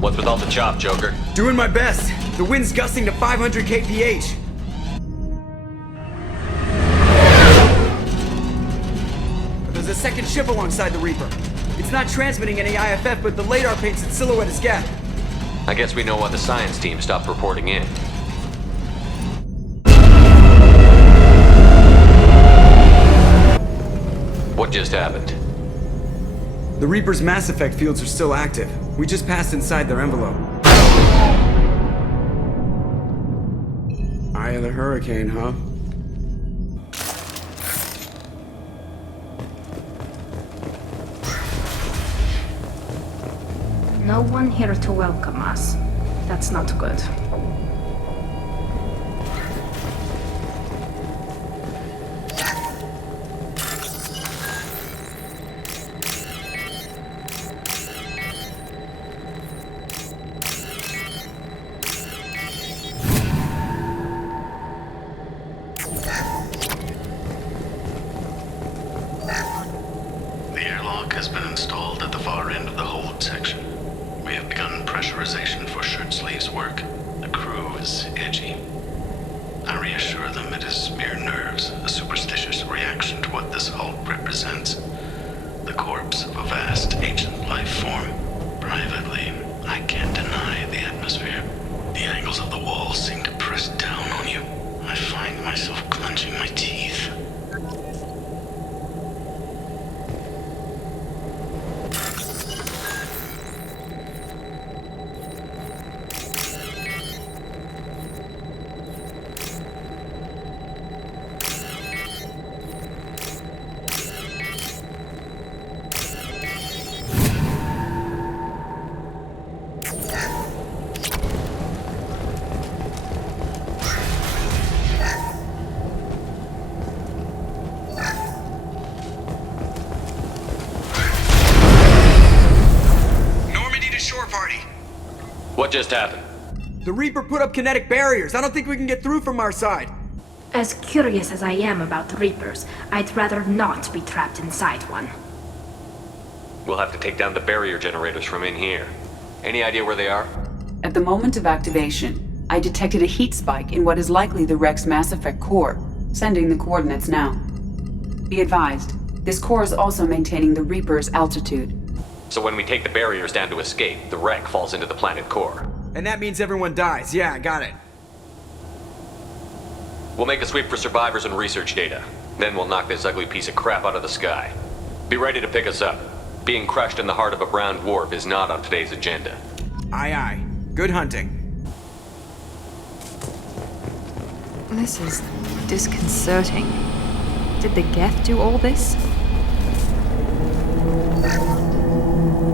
What's with all the chop, Joker? Doing my best. The wind's gusting to 500 kph. There's a second ship alongside the Reaper. It's not transmitting any IFF, but the radar paints its silhouette as geth. I guess we know why the science team stopped reporting in. What just happened? The Reaper's mass effect fields are still active. We just passed inside their envelope. Eye of the hurricane, huh? No one here to welcome us. That's not good. The airlock has been installed at the far end of the hold section. We have begun pressurization for shirt sleeves work. The crew is edgy. I reassure them it is mere nerves, a superstitious reaction to what this hulk represents. The corpse of a vast ancient life form. Privately, I can't deny the atmosphere. The angles of the walls seem to press down on you. I find myself clenching my teeth. What just happened? The Reaper put up kinetic barriers. I don't think we can get through from our side. As curious as I am about the Reapers, I'd rather not be trapped inside one. We'll have to take down the barrier generators from in here. Any idea where they are? At the moment of activation, I detected a heat spike in what is likely the wreck's mass effect core, sending the coordinates now. Be advised, this core is also maintaining the Reaper's altitude. So when we take the barriers down to escape, the wreck falls into the planet core. And that means everyone dies. Yeah, I got it. We'll make a sweep for survivors and research data. Then we'll knock this ugly piece of crap out of the sky. Be ready to pick us up. Being crushed in the heart of a brown dwarf is not on today's agenda. Aye, aye. Good hunting. This is disconcerting. Did the geth do all this?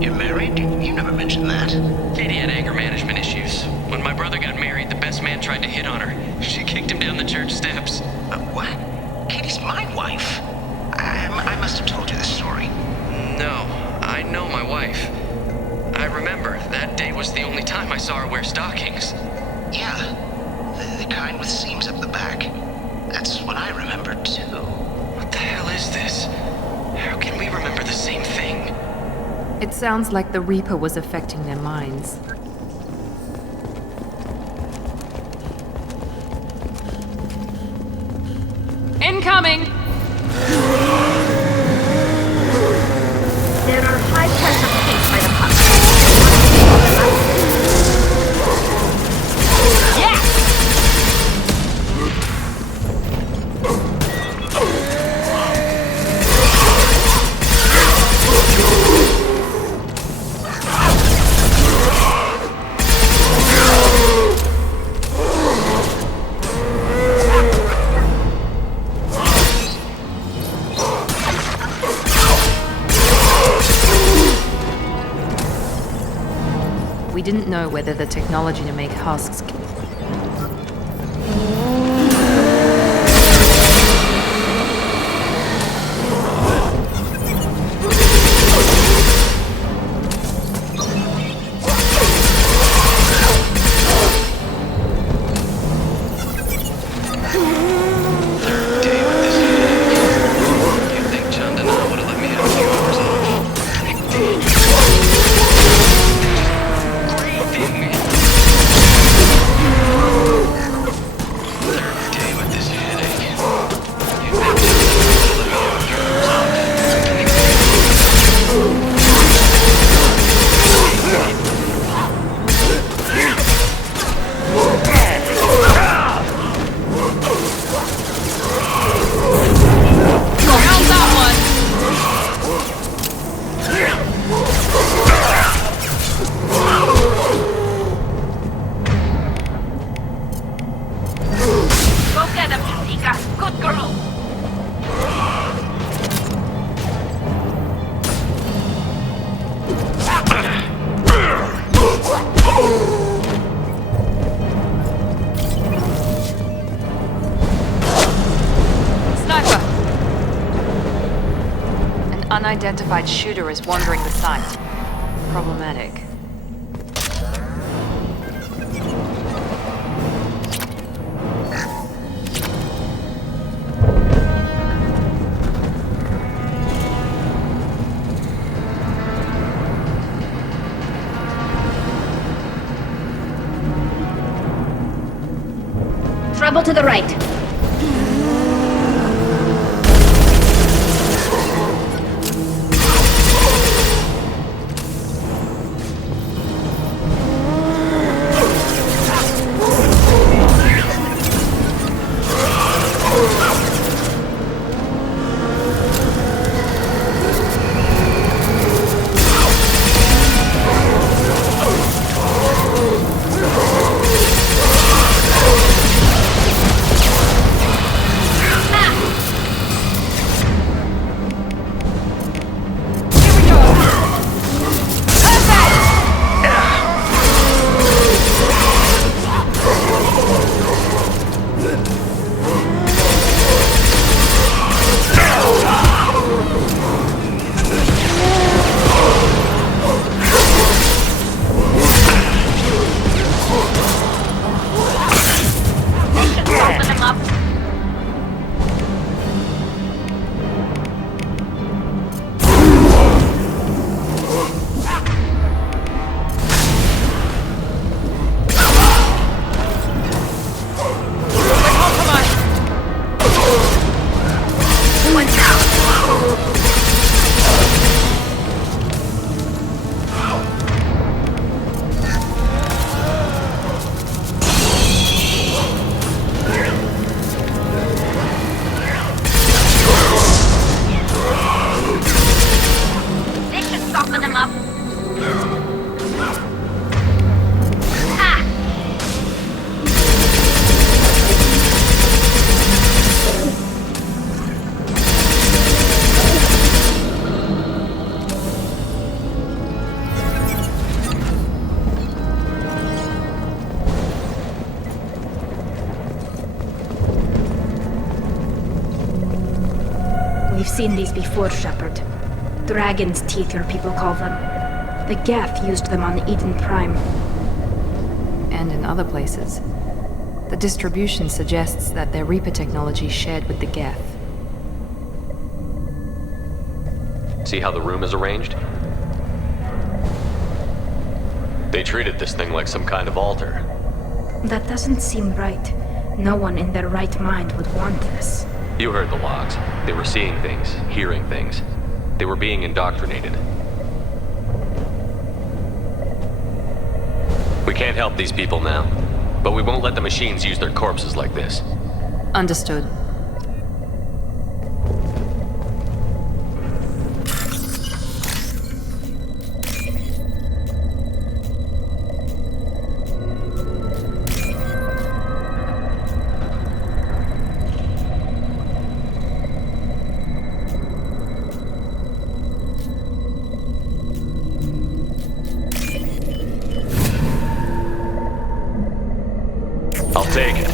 You're married? You never mentioned that. Katie had anger management issues. When my brother got married, the best man tried to hit on her. She kicked him down the church steps. What? Katie's my wife. I must have told you this story. No, I know my wife. I remember, that day was the only time I saw her wear stockings. Yeah, the kind with seams up the back. That's what I remember, too. What the hell is this? How can we remember the same thing? It sounds like the Reaper was affecting their minds. Incoming! There are high pressure tanks by the pump. Yeah! We didn't know whether the technology to make husks... unidentified shooter is wandering the site. Problematic. Trouble to the right. We've seen these before, Shepard. Dragon's teeth, your people call them. The geth used them on Eden Prime. And in other places. The distribution suggests that their Reaper technology shared with the geth. See how the room is arranged? They treated this thing like some kind of altar. That doesn't seem right. No one in their right mind would want this. You heard the logs. They were seeing things, hearing things. They were being indoctrinated. We can't help these people now, but we won't let the machines use their corpses like this. Understood. I'll take it.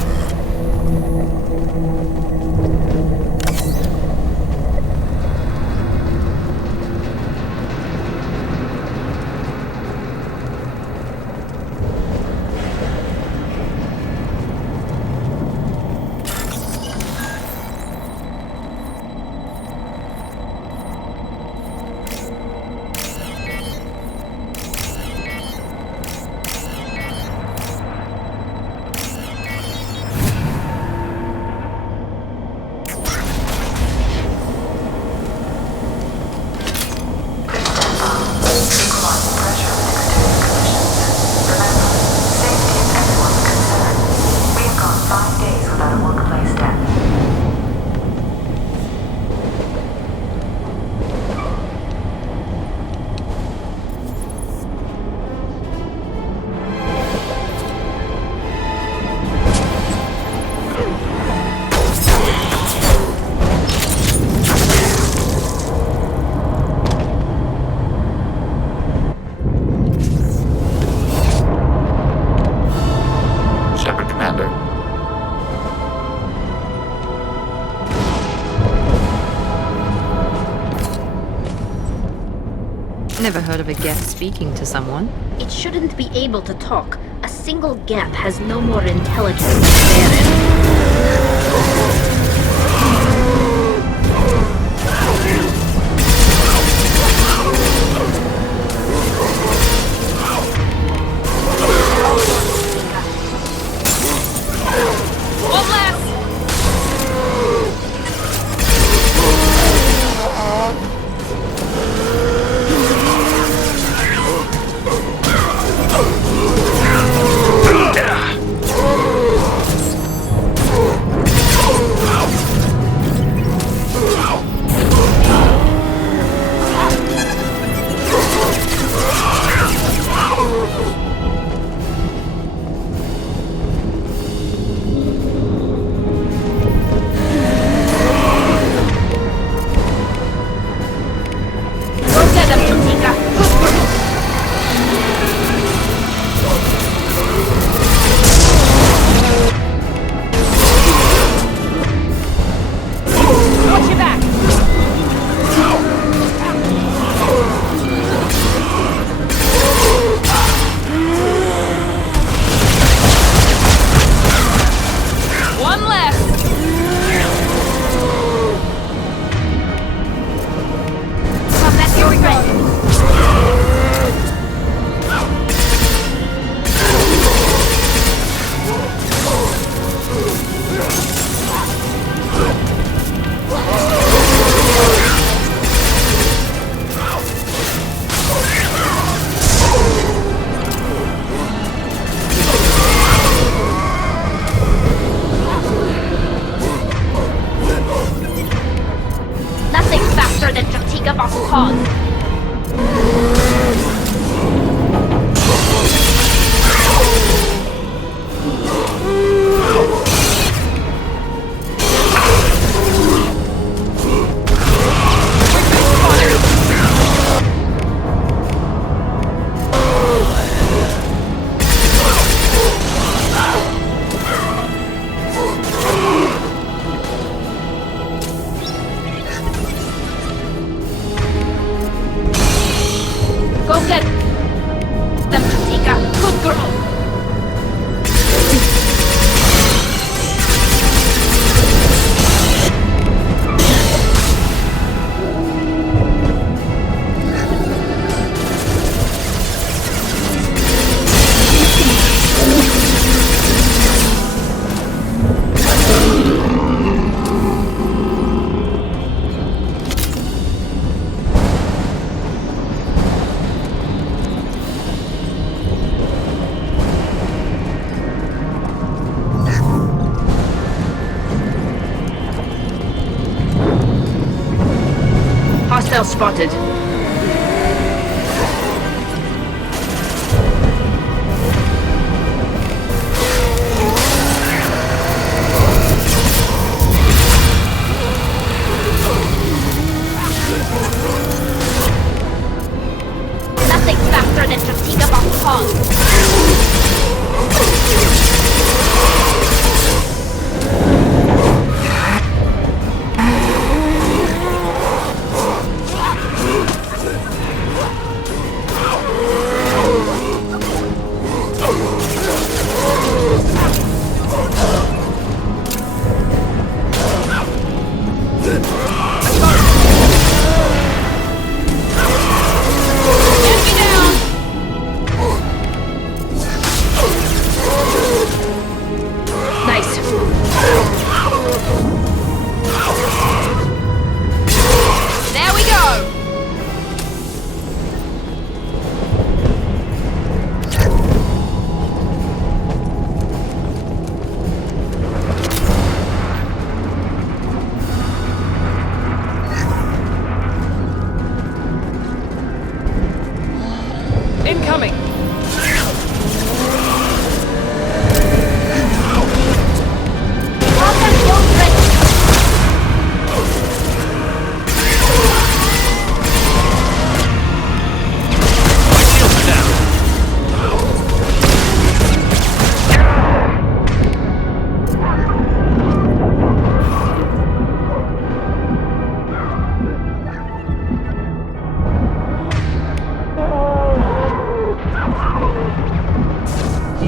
never heard of a geth speaking to someone. It shouldn't be able to talk. A single geth has no more intelligence than Baron. Hostile spotted. Nothing faster than fatigue of our cause. Incoming!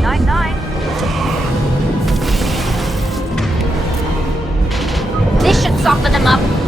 Night-night. This should soften them up.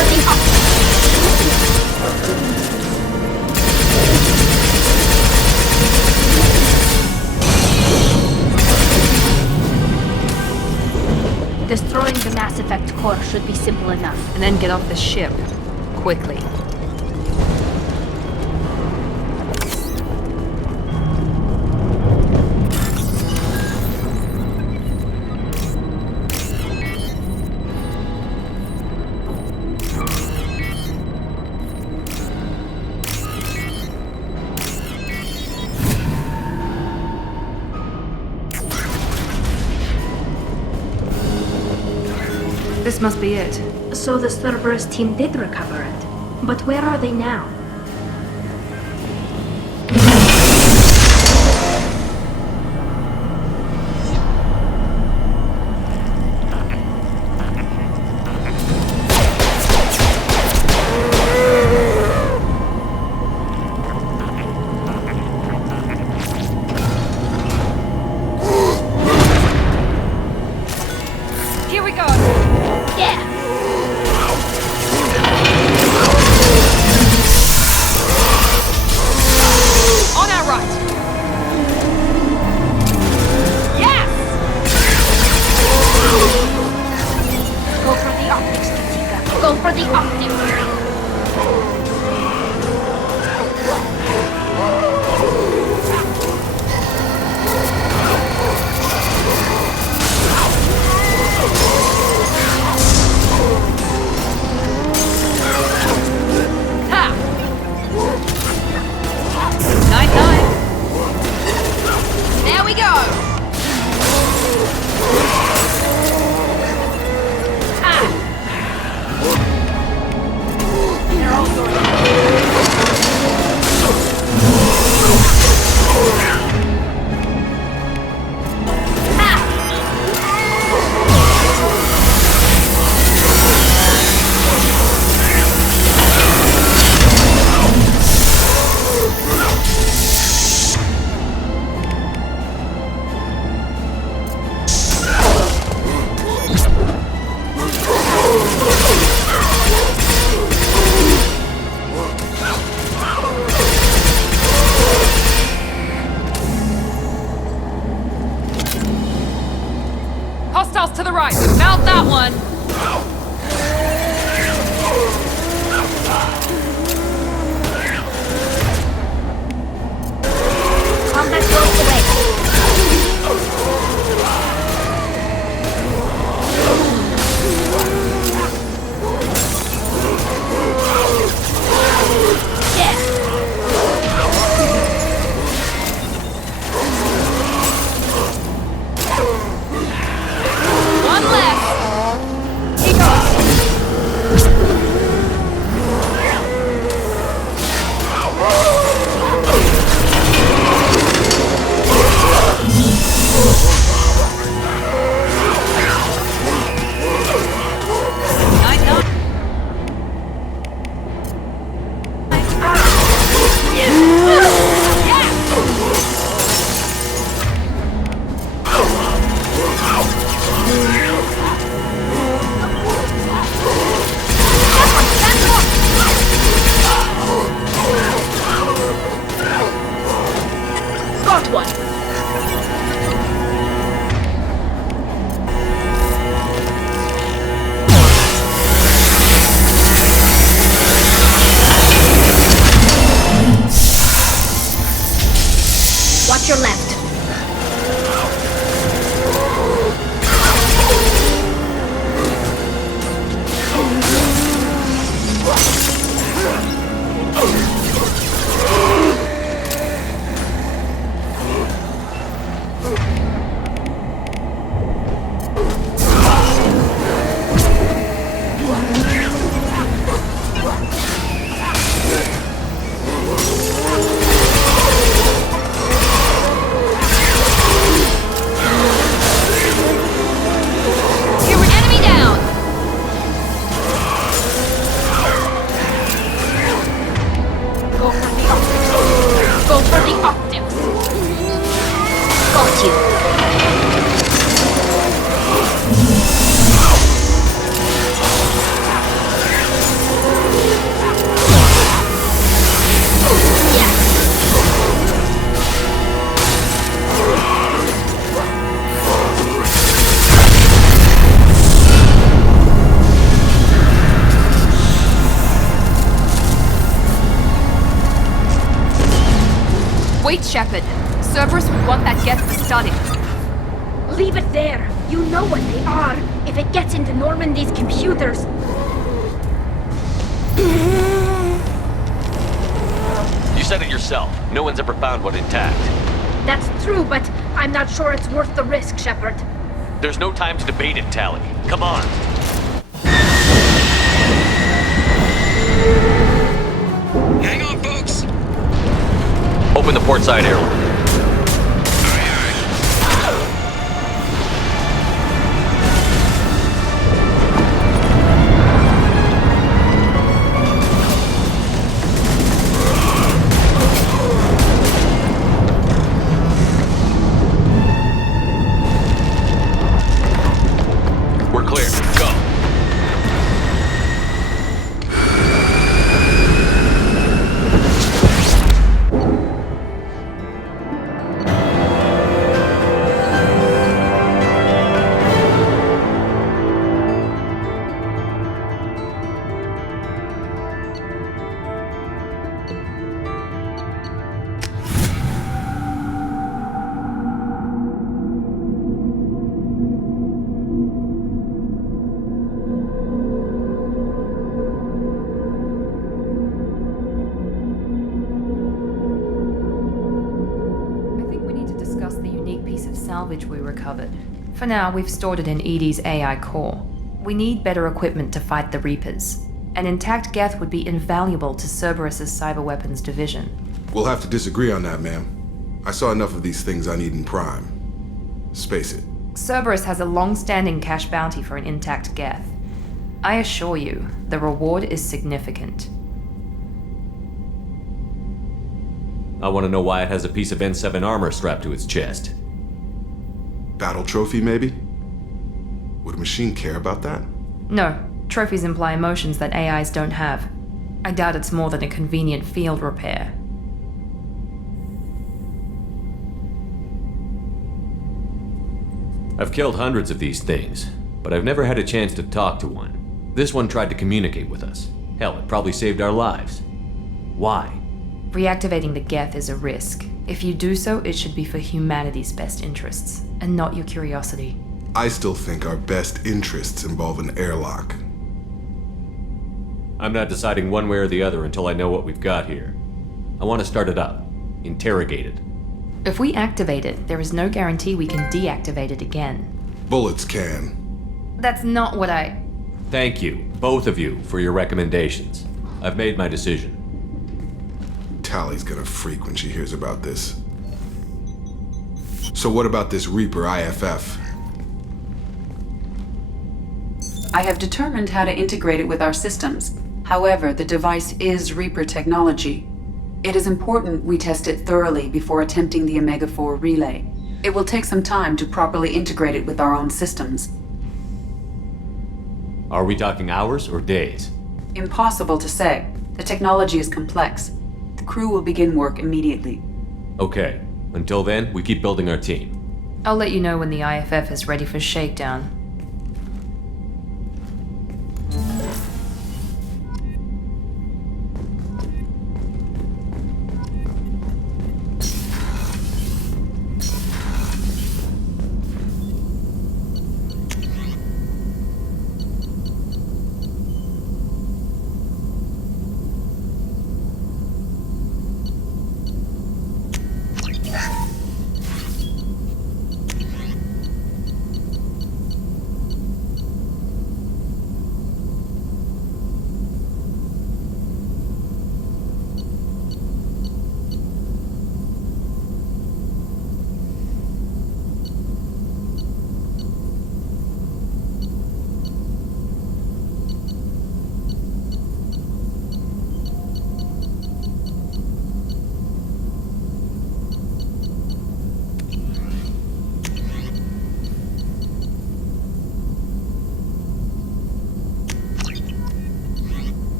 for the Destroying the Mass Effect core should be simple enough. And then get off the ship. Quickly. This must be it. So the Cerberus team did recover it. But where are they now? Here we go! Yeah! On our right! Yes! Go for the optics, Katika. Go for the optics. Ha! 9-9. There we go! They're all Hostiles to the right. Found that one. combat rolls away. One left. He goes. Got one. Watch your left. Enemy down. Go for the optics. Go for the optics. Got you. Wait, Shepard. Cerberus would want that geth for study. Leave it there. You know what they are. If it gets into Normandy's computers. You said it yourself. No one's ever found one intact. That's true, but I'm not sure it's worth the risk, Shepard. There's no time to debate it, Tally. Come on. Hang on, folks. Open the port side airlock. We're clear. Go. I think we need to discuss the unique piece of salvage we recovered. For now, we've stored it in Edie's AI core. We need better equipment to fight the Reapers. An intact geth would be invaluable to Cerberus's cyber weapons division. We'll have to disagree on that, ma'am. I saw enough of these things on Eden Prime. Space it. Cerberus has a long-standing cash bounty for an intact geth. I assure you, the reward is significant. I want to know why it has a piece of N7 armor strapped to its chest. Battle trophy, maybe? Would a machine care about that? No, trophies imply emotions that AIs don't have. I doubt it's more than a convenient field repair. I've killed hundreds of these things, but I've never had a chance to talk to one. This one tried to communicate with us. Hell, it probably saved our lives. Why? Reactivating the geth is a risk. If you do so, it should be for humanity's best interests, and not your curiosity. I still think our best interests involve an airlock. I'm not deciding one way or the other until I know what we've got here. I want to start it up. Interrogate it. If we activate it, there is no guarantee we can deactivate it again. Bullets can. That's not what I... Thank you, both of you, for your recommendations. I've made my decision. Tally's gonna freak when she hears about this. So what about this Reaper IFF? I have determined how to integrate it with our systems. However, the device is Reaper technology. It is important we test it thoroughly before attempting the Omega-4 relay. It will take some time to properly integrate it with our own systems. Are we talking hours or days? Impossible to say. The technology is complex. The crew will begin work immediately. Okay. Until then, we keep building our team. I'll let you know when the IFF is ready for shakedown.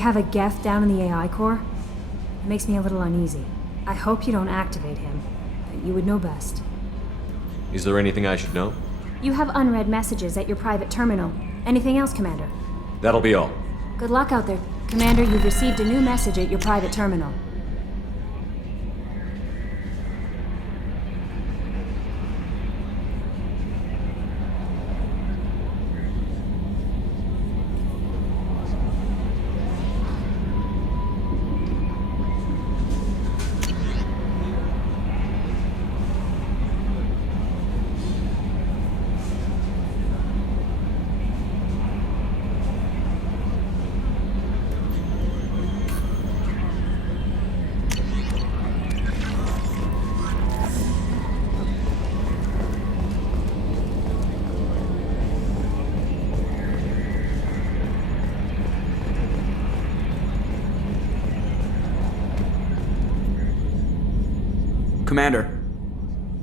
have a geth down in the AI core. It makes me a little uneasy. I hope you don't activate him. You would know best. Is there anything I should know? You have unread messages at your private terminal. Anything else, Commander? That'll be all. Good luck out there. Commander, you've received a new message at your private terminal. Commander.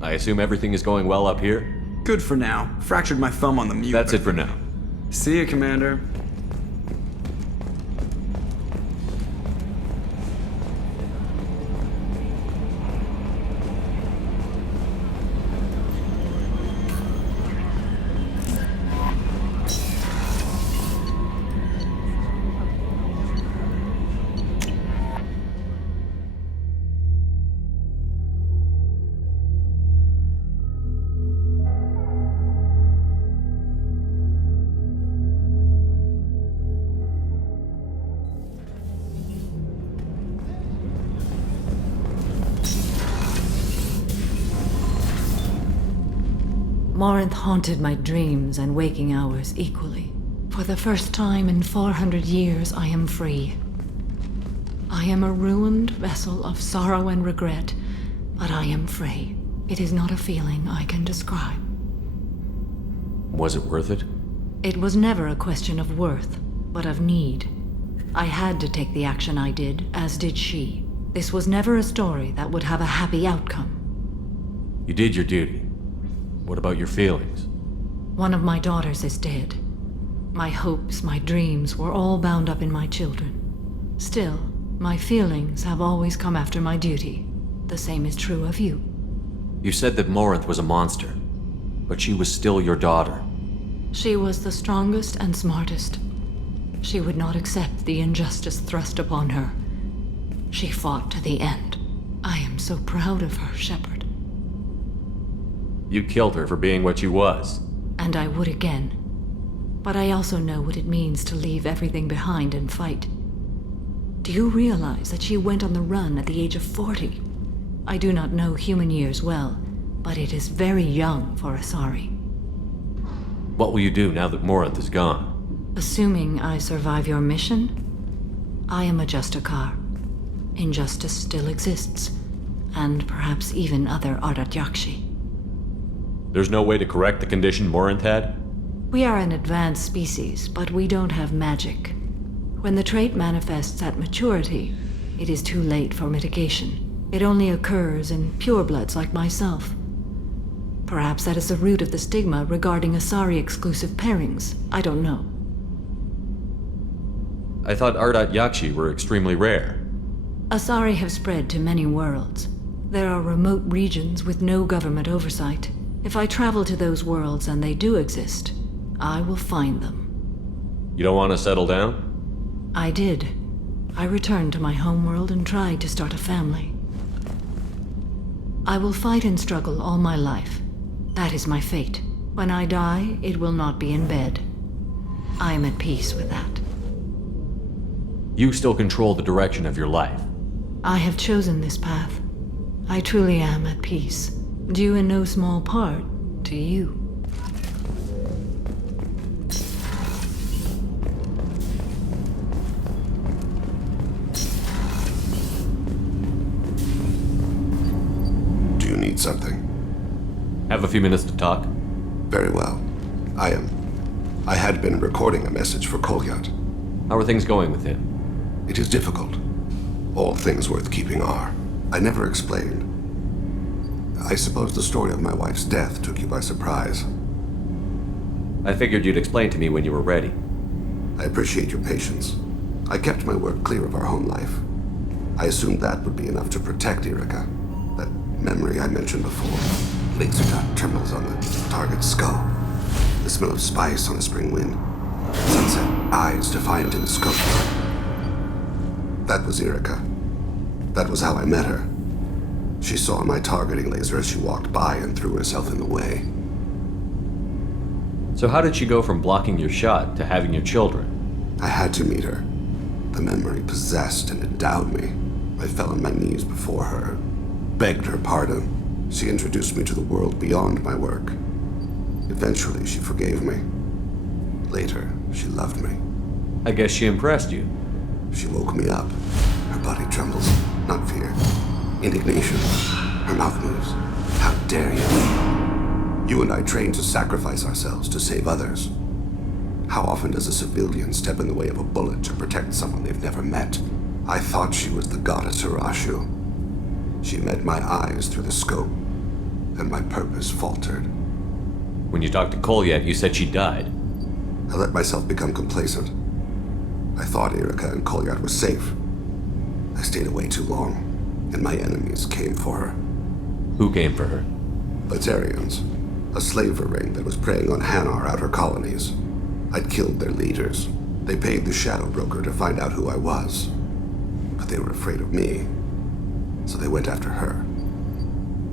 I assume everything is going well up here? Good for now. Fractured my thumb on the mute. That's it for now. See you, Commander. Morinth haunted my dreams and waking hours equally. For the first time in 400 years, I am free. I am a ruined vessel of sorrow and regret, but I am free. It is not a feeling I can describe. Was it worth it? It was never a question of worth, but of need. I had to take the action I did, as did she. This was never a story that would have a happy outcome. You did your duty. What about your feelings? One of my daughters is dead. My hopes, my dreams were all bound up in my children. Still, my feelings have always come after my duty. The same is true of you. You said that Morinth was a monster, but she was still your daughter. She was the strongest and smartest. She would not accept the injustice thrust upon her. She fought to the end. I am so proud of her, Shepard. You killed her for being what she was. And I would again. But I also know what it means to leave everything behind and fight. Do you realize that she went on the run at the age of 40? I do not know human years well, but it is very young for Asari. What will you do now that Morinth is gone? Assuming I survive your mission, I am a Justikar. Injustice still exists, and perhaps even other Ardat-Yakshi. There's no way to correct the condition Morinth had? We are an advanced species, but we don't have magic. When the trait manifests at maturity, it is too late for mitigation. It only occurs in purebloods like myself. Perhaps that is the root of the stigma regarding Asari-exclusive pairings. I don't know. I thought Ardat-Yakshi were extremely rare. Asari have spread to many worlds. There are remote regions with no government oversight. If I travel to those worlds and they do exist, I will find them. You don't want to settle down? I did. I returned to my homeworld and tried to start a family. I will fight and struggle all my life. That is my fate. When I die, it will not be in bed. I am at peace with that. You still control the direction of your life. I have chosen this path. I truly am at peace. Due in no small part to you. Do you need something? Have a few minutes to talk? Very well. I had been recording a message for Kolyat. How are things going with him? It is difficult. All things worth keeping are. I never explained. I suppose the story of my wife's death took you by surprise. I figured you'd explain to me when you were ready. I appreciate your patience. I kept my work clear of our home life. I assumed that would be enough to protect Erica. That memory I mentioned before. Laser dot trembles on the target's skull. The smell of spice on a spring wind. Sunset eyes defiant in the scope. That was Erica. That was how I met her. She saw my targeting laser as she walked by and threw herself in the way. So how did she go from blocking your shot to having your children? I had to meet her. The memory possessed and endowed me. I fell on my knees before her, begged her pardon. She introduced me to the world beyond my work. Eventually, she forgave me. Later, she loved me. I guess she impressed you. She woke me up. Her body trembles, not fear. Indignation. Her mouth moves. How dare you? You and I trained to sacrifice ourselves to save others. How often does a civilian step in the way of a bullet to protect someone they've never met? I thought she was the goddess Hirashu. She met my eyes through the scope, and my purpose faltered. When you talked to Kolyat, you said she died. I let myself become complacent. I thought Erica and Kolyat were safe. I stayed away too long, and my enemies came for her. Who came for her? Batarians, a slaver ring that was preying on Hanar outer colonies. I'd killed their leaders. They paid the shadow broker to find out who I was. But they were afraid of me, so they went after her.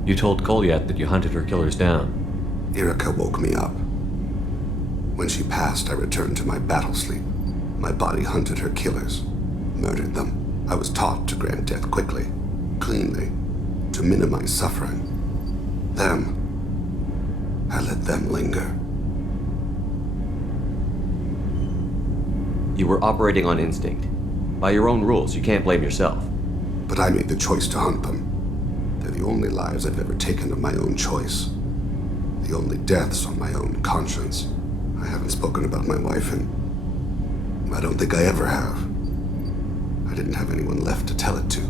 You told Kolyat that you hunted her killers down. Erica woke me up. When she passed, I returned to my battle sleep. My body hunted her killers, murdered them. I was taught to grant death quickly, cleanly, to minimize suffering. I let them linger. You were operating on instinct. By your own rules, you can't blame yourself. But I made the choice to hunt them. They're the only lives I've ever taken of my own choice. The only deaths on my own conscience. I haven't spoken about my wife, and I don't think I ever have. I didn't have anyone left to tell it to.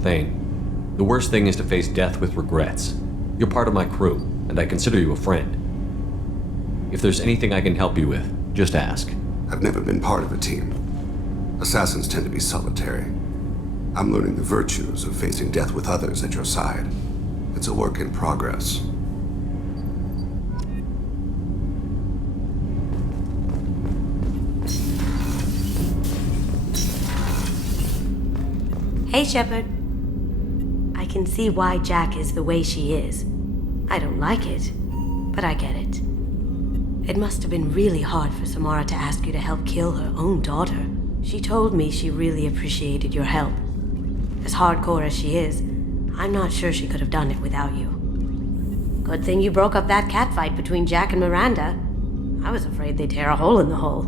Thane, the worst thing is to face death with regrets. You're part of my crew, and I consider you a friend. If there's anything I can help you with, just ask. I've never been part of a team. Assassins tend to be solitary. I'm learning the virtues of facing death with others at your side. It's a work in progress. Hey, Shepard. I can see why Jack is the way she is. I don't like it, but I get it. It must have been really hard for Samara to ask you to help kill her own daughter. She told me she really appreciated your help. As hardcore as she is, I'm not sure she could have done it without you. Good thing you broke up that catfight between Jack and Miranda. I was afraid they'd tear a hole in the hull.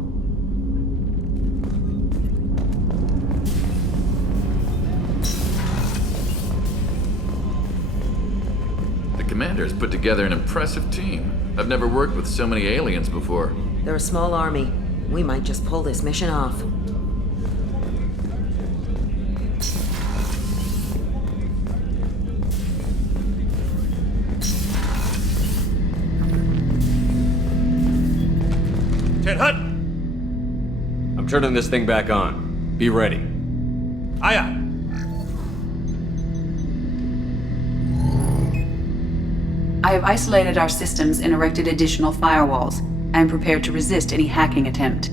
The commander's put together an impressive team. I've never worked with so many aliens before. They're a small army. We might just pull this mission off. Ted Hut! I'm turning this thing back on. Be ready. Aye, aye. I have isolated our systems and erected additional firewalls. I am prepared to resist any hacking attempt.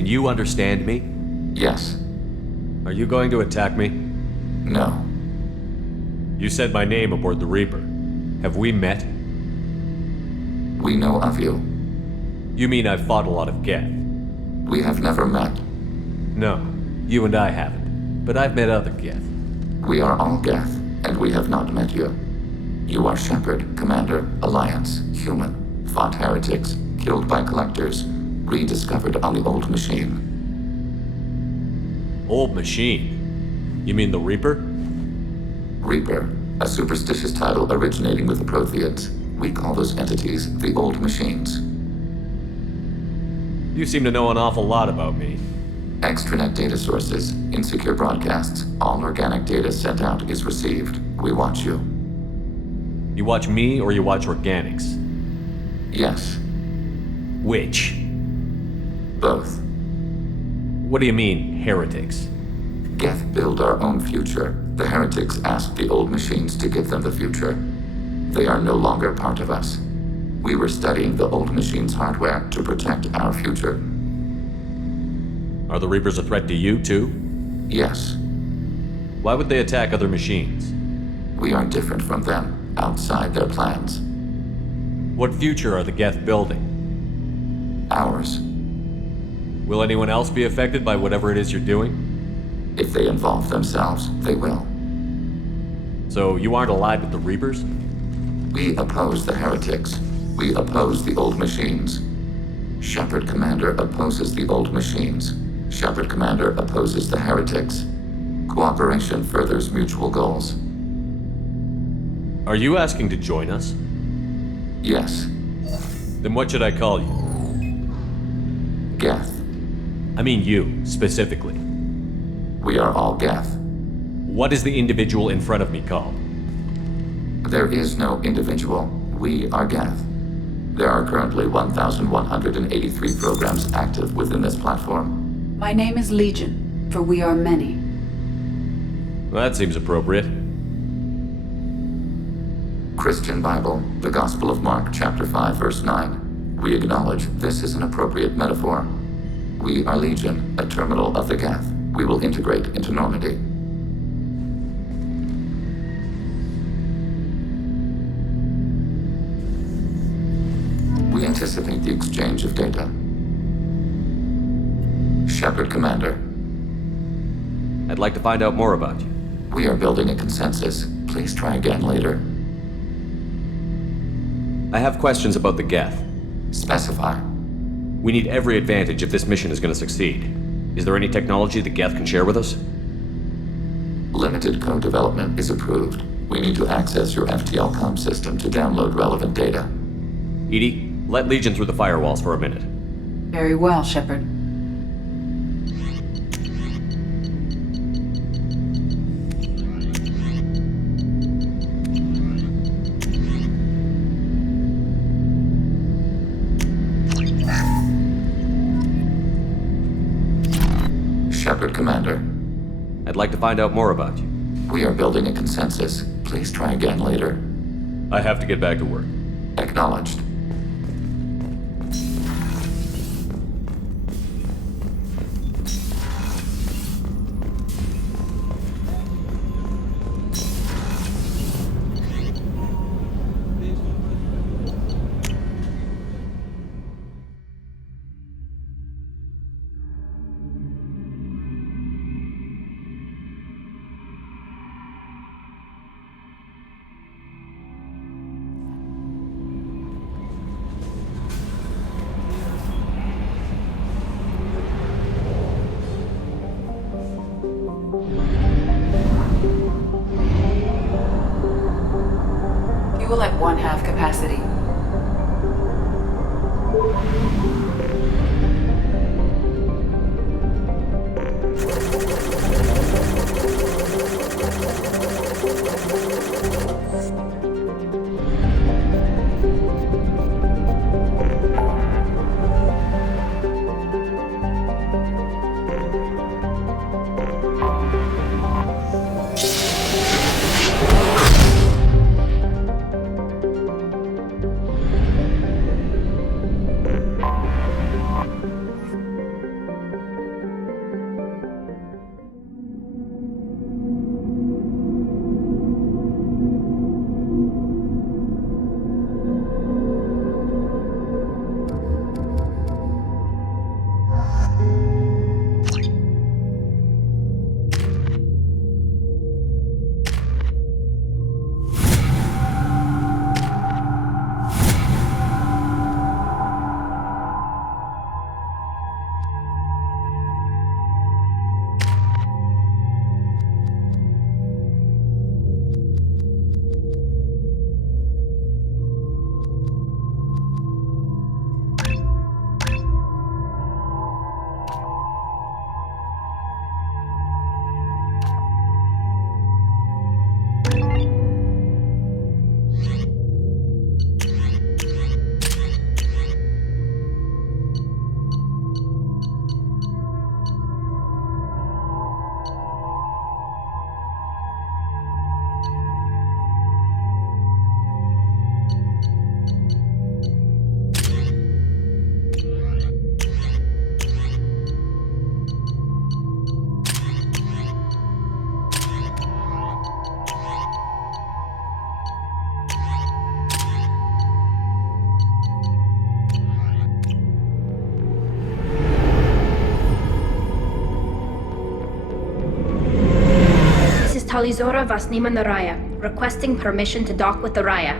You understand me? Yes. Are you going to attack me? No. You said my name aboard the Reaper. Have we met? We know of you. You mean I've fought a lot of geth? We have never met. No, you and I haven't. But I've met other geth. We are all geth, and we have not met you. You are Shepard, Commander, Alliance, human, fought heretics, killed by collectors, rediscovered on the old machine. Old machine? You mean the Reaper? Reaper, a superstitious title originating with the Protheans. We call those entities the old machines. You seem to know an awful lot about me. Extranet data sources, insecure broadcasts, all organic data sent out is received. We watch you. You watch me or you watch organics? Yes. Which? Both. What do you mean, heretics? Geth build our own future. The heretics ask the old machines to give them the future. They are no longer part of us. We were studying the old machines' hardware to protect our future. Are the Reapers a threat to you, too? Yes. Why would they attack other machines? We are different from them, outside their plans. What future are the geth building? Ours. Will anyone else be affected by whatever it is you're doing? If they involve themselves, they will. So you aren't allied with the Reapers? We oppose the heretics. We oppose the old machines. Shepard Commander opposes the old machines. Shepard Commander opposes the heretics. Cooperation furthers mutual goals. Are you asking to join us? Yes. Then what should I call you? Geth. I mean you, specifically. We are all Geth. What is the individual in front of me called? There is no individual. We are Geth. There are currently 1,183 programs active within this platform. My name is Legion, for we are many. Well, that seems appropriate. Christian Bible, the Gospel of Mark, chapter 5, verse 9. We acknowledge this is an appropriate metaphor. We are Legion, a terminal of the Geth. We will integrate into Normandy. We anticipate the exchange of data. Shepard Commander. I'd like to find out more about you. We are building a consensus. Please try again later. I have questions about the geth. Specify. We need every advantage if this mission is going to succeed. Is there any technology the geth can share with us? Limited code development is approved. We need to access your FTL-COM system to download relevant data. Edie, let Legion through the firewalls for a minute. Very well, Shepard. Shepard Commander. I'd like to find out more about you. We are building a consensus. Please try again later. I have to get back to work. Acknowledged. Fuel at 1/2 capacity. Talizora Vasnima Naraya, requesting permission to dock with the Raya.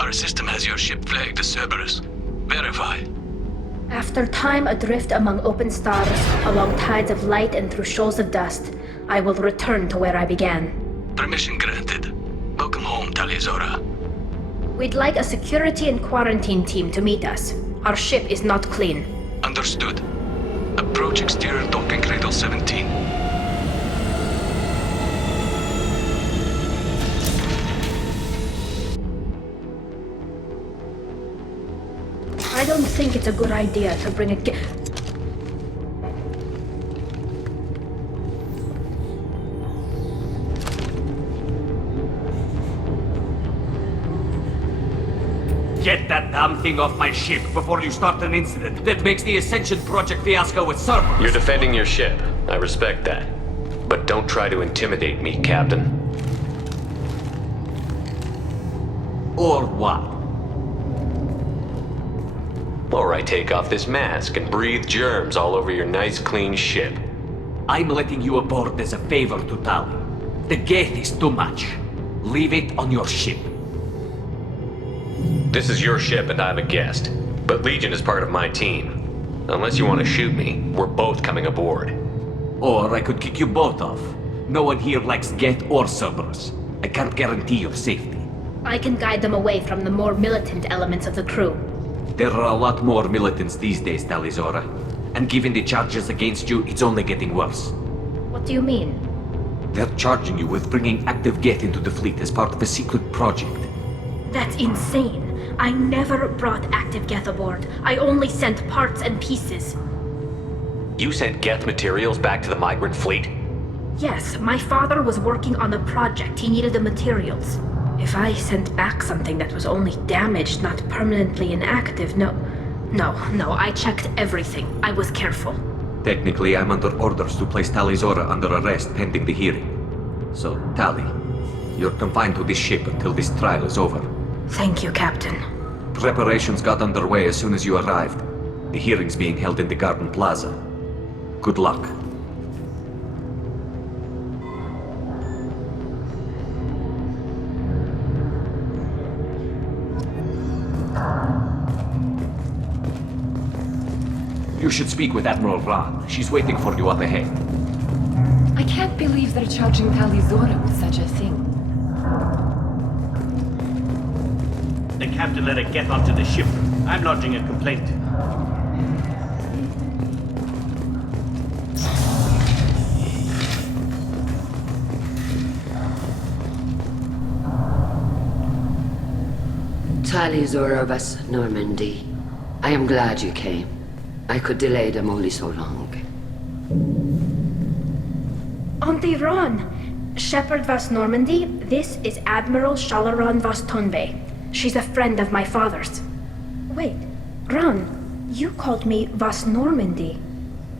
Our system has your ship flagged as Cerberus. Verify. After time adrift among open stars, along tides of light and through shoals of dust, I will return to where I began. Permission granted. Welcome home, Talizora. We'd like a security and quarantine team to meet us. Our ship is not clean. Understood. Approach exterior docking cradle 17. I don't think it's a good idea to bring a Get that damn thing off my ship before you start an incident that makes the Ascension Project fiasco with Cerberus. You're defending your ship. I respect that. But don't try to intimidate me, Captain. Or what? Or I take off this mask and breathe germs all over your nice, clean ship. I'm letting you aboard as a favor to Tali. The geth is too much. Leave it on your ship. This is your ship and I'm a guest. But Legion is part of my team. Unless you want to shoot me, we're both coming aboard. Or I could kick you both off. No one here likes geth or Cerberus. I can't guarantee your safety. I can guide them away from the more militant elements of the crew. There are a lot more militants these days, Talizora. And given the charges against you, it's only getting worse. What do you mean? They're charging you with bringing active geth into the fleet as part of a secret project. That's insane. I never brought active geth aboard. I only sent parts and pieces. You sent geth materials back to the migrant fleet? Yes, my father was working on a project. He needed the materials. If I sent back something that was only damaged, not permanently inactive, no, I checked everything. I was careful. Technically, I'm under orders to place Talizora under arrest pending the hearing. So, Tali, you're confined to this ship until this trial is over. Thank you, Captain. Preparations got underway as soon as you arrived. The hearing's being held in the Garden Plaza. Good luck. You should speak with Admiral Ran. She's waiting for you up ahead. I can't believe they're charging Talizora with such a thing. The captain let her get onto the ship. I'm lodging a complaint. Talizora Vas Normandy. I am glad you came. I could delay them only so long. Auntie Ron! Shepard Vas Normandy, this is Admiral Shalaran Vas Tonbe. She's a friend of my father's. Wait, Ron, you called me Vas Normandy.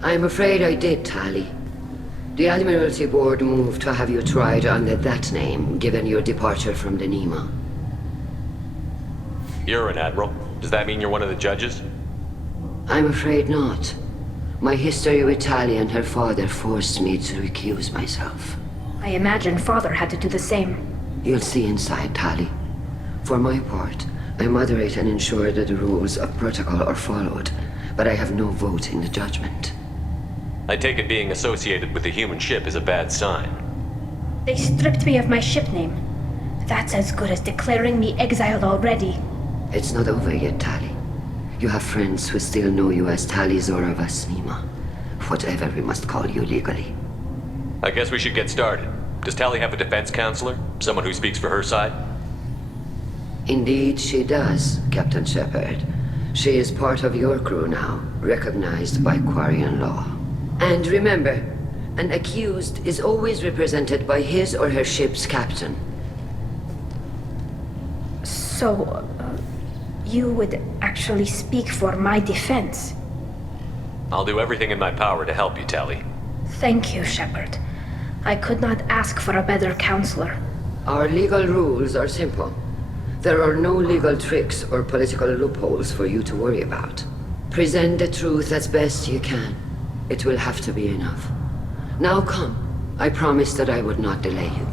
I'm afraid I did, Tali. The Admiralty Board moved to have you tried under that name, given your departure from the Nima. You're an admiral. Does that mean you're one of the judges? I'm afraid not. My history with Tali and her father forced me to recuse myself. I imagine father had to do the same. You'll see inside, Tali. For my part, I moderate and ensure that the rules of protocol are followed, but I have no vote in the judgment. I take it being associated with the human ship is a bad sign. They stripped me of my ship name. That's as good as declaring me exiled already. It's not over yet, Tali. You have friends who still know you as Talizora Vasnima. Whatever we must call you legally. I guess we should get started. Does Tali have a defense counselor? Someone who speaks for her side? Indeed she does, Captain Shepard. She is part of your crew now, recognized by Quarian law. And remember, an accused is always represented by his or her ship's captain. So, you would actually speak for my defense? I'll do everything in my power to help you, Tali. Thank you, Shepard. I could not ask for a better counselor. Our legal rules are simple. There are no legal tricks or political loopholes for you to worry about. Present the truth as best you can. It will have to be enough. Now come. I promised that I would not delay you.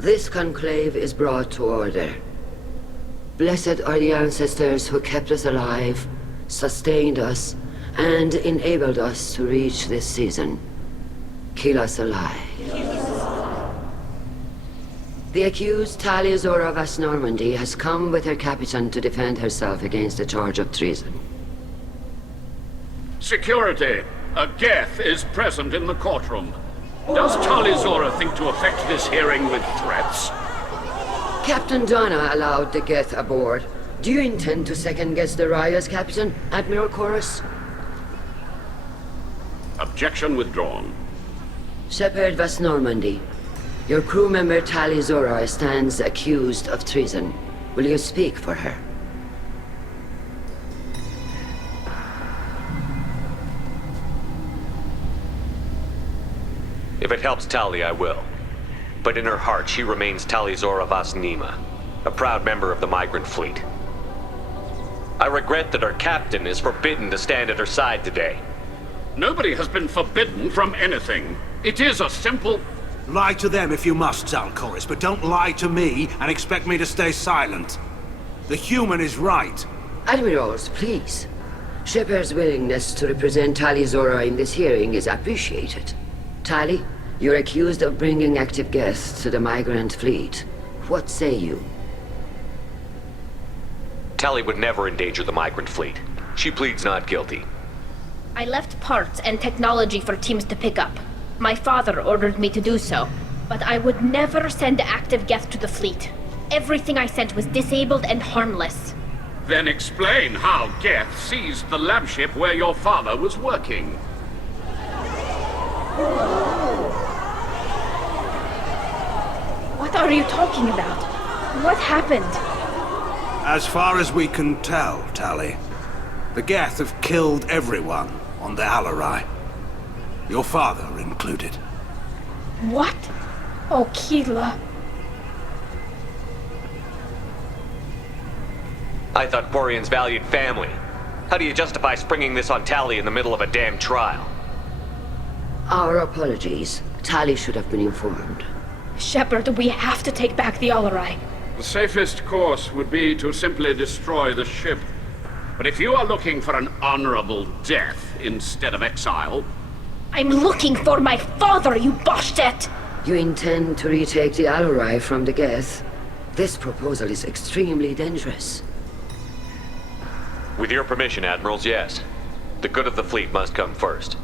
This conclave is brought to order. Blessed are the ancestors who kept us alive, sustained us, and enabled us to reach this season. Keep us alive. The accused Talia Zora Vas Normandy has come with her captain to defend herself against a charge of treason. Security! A geth is present in the courtroom. Does Talia Zora think to affect this hearing with threats? Captain Donna allowed the geth aboard. Do you intend to second-guess the Raya's captain, Admiral Chorus? Objection withdrawn. Shepard Vas Normandy, your crew member Talia Zora stands accused of treason. Will you speak for her? If it helps Tali, I will. But in her heart, she remains Talia Zora Vas Nima, a proud member of the migrant fleet. I regret that her captain is forbidden to stand at her side today. Nobody has been forbidden from anything. It is a simple... Lie to them if you must, Zalcoris, but don't lie to me and expect me to stay silent. The human is right. Admirals, please. Shepard's willingness to represent Talia Zora in this hearing is appreciated. Tali, you're accused of bringing active geths to the migrant fleet. What say you? Tali would never endanger the migrant fleet. She pleads not guilty. I left parts and technology for teams to pick up. My father ordered me to do so, but I would never send active geth to the fleet. Everything I sent was disabled and harmless. Then explain how geth seized the lab ship where your father was working. What are you talking about? What happened? As far as we can tell, Tali, the Geth have killed everyone on the Alarai. Your father included. What? Oh, Keela. I thought Quarian's valued family. How do you justify springing this on Tali in the middle of a damn trial? Our apologies. Tali should have been informed. Shepard, we have to take back the Alarai. The safest course would be to simply destroy the ship. But if you are looking for an honorable death instead of exile... I'm looking for my father, you Boshtet! You intend to retake the Alarai from the Geth? This proposal is extremely dangerous. With your permission, Admirals, yes. The good of the fleet must come first.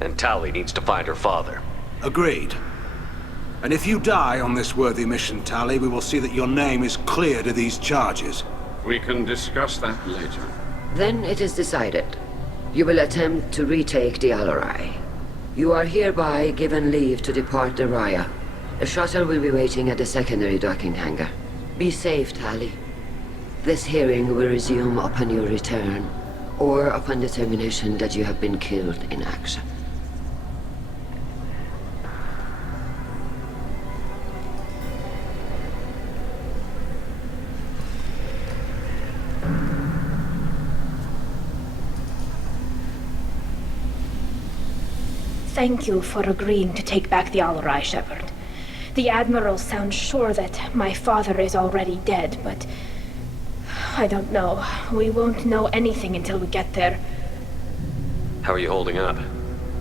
And Tali needs to find her father. Agreed. And if you die on this worthy mission, Tali, we will see that your name is cleared of these charges. We can discuss that later. Then it is decided. You will attempt to retake the Alarai. You are hereby given leave to depart the Raya. A shuttle will be waiting at the secondary docking hangar. Be safe, Tali. This hearing will resume upon your return, or upon determination that you have been killed in action. Thank you for agreeing to take back the Alarai, Shepard. The Admiral sounds sure that my father is already dead, but... I don't know. We won't know anything until we get there. How are you holding up?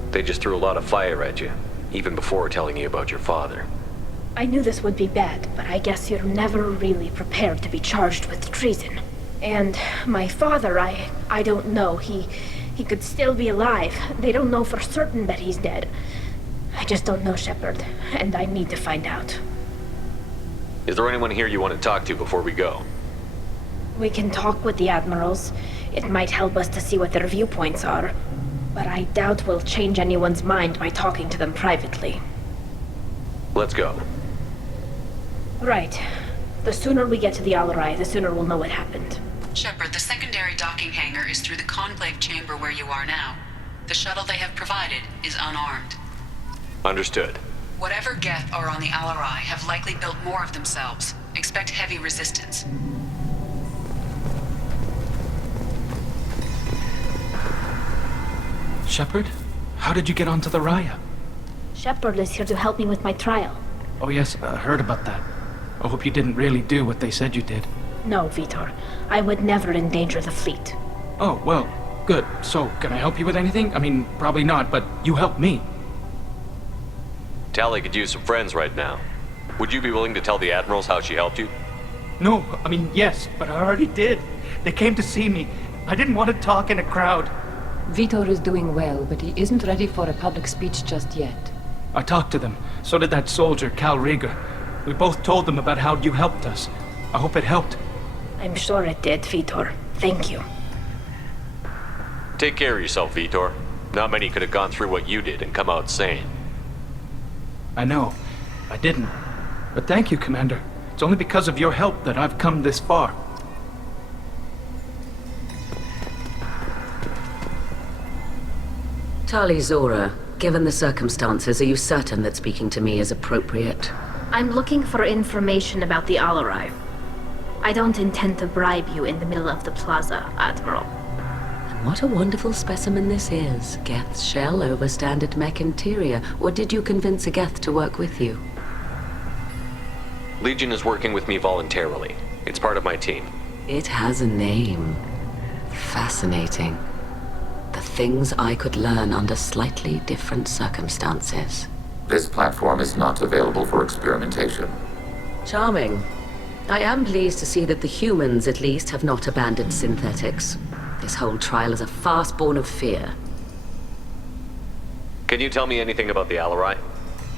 They just threw a lot of fire at you, even before telling you about your father. I knew this would be bad, but I guess you're never really prepared to be charged with treason. And my father, I don't know. He could still be alive. They don't know for certain that he's dead. I just don't know, Shepard, and I need to find out. Is there anyone here you want to talk to before we go? We can talk with the Admirals. It might help us to see what their viewpoints are, but I doubt we'll change anyone's mind by talking to them privately. Let's go. Right. The sooner we get to the Alarai, the sooner we'll know what happened. Shepard, the secondary docking hangar is through the conclave chamber where you are now. The shuttle they have provided is unarmed. Understood. Whatever geth are on the Alarai have likely built more of themselves. Expect heavy resistance. Shepard? How did you get onto the Raya? Shepard is here to help me with my trial. Oh yes, I heard about that. I hope you didn't really do what they said you did. No, Vitor. I would never endanger the fleet. Oh, well, good. So, can I help you with anything? I mean, probably not, but you helped me. Tali could use some friends right now. Would you be willing to tell the admirals how she helped you? No, I mean, yes, but I already did. They came to see me. I didn't want to talk in a crowd. Vitor is doing well, but he isn't ready for a public speech just yet. I talked to them. So did that soldier, Cal Rieger. We both told them about how you helped us. I hope it helped. I'm sure it did, Vitor. Thank you. Take care of yourself, Vitor. Not many could have gone through what you did and come out sane. I know. I didn't. But thank you, Commander. It's only because of your help that I've come this far. Tali Zora, given the circumstances, are you certain that speaking to me is appropriate? I'm looking for information about the Alarai. I don't intend to bribe you in the middle of the plaza, Admiral. And what a wonderful specimen this is. Geth's shell over standard mech interior. Or did you convince a Geth to work with you? Legion is working with me voluntarily. It's part of my team. It has a name. Fascinating. The things I could learn under slightly different circumstances. This platform is not available for experimentation. Charming. I am pleased to see that the humans, at least, have not abandoned synthetics. This whole trial is a farce born of fear. Can you tell me anything about the Alarai?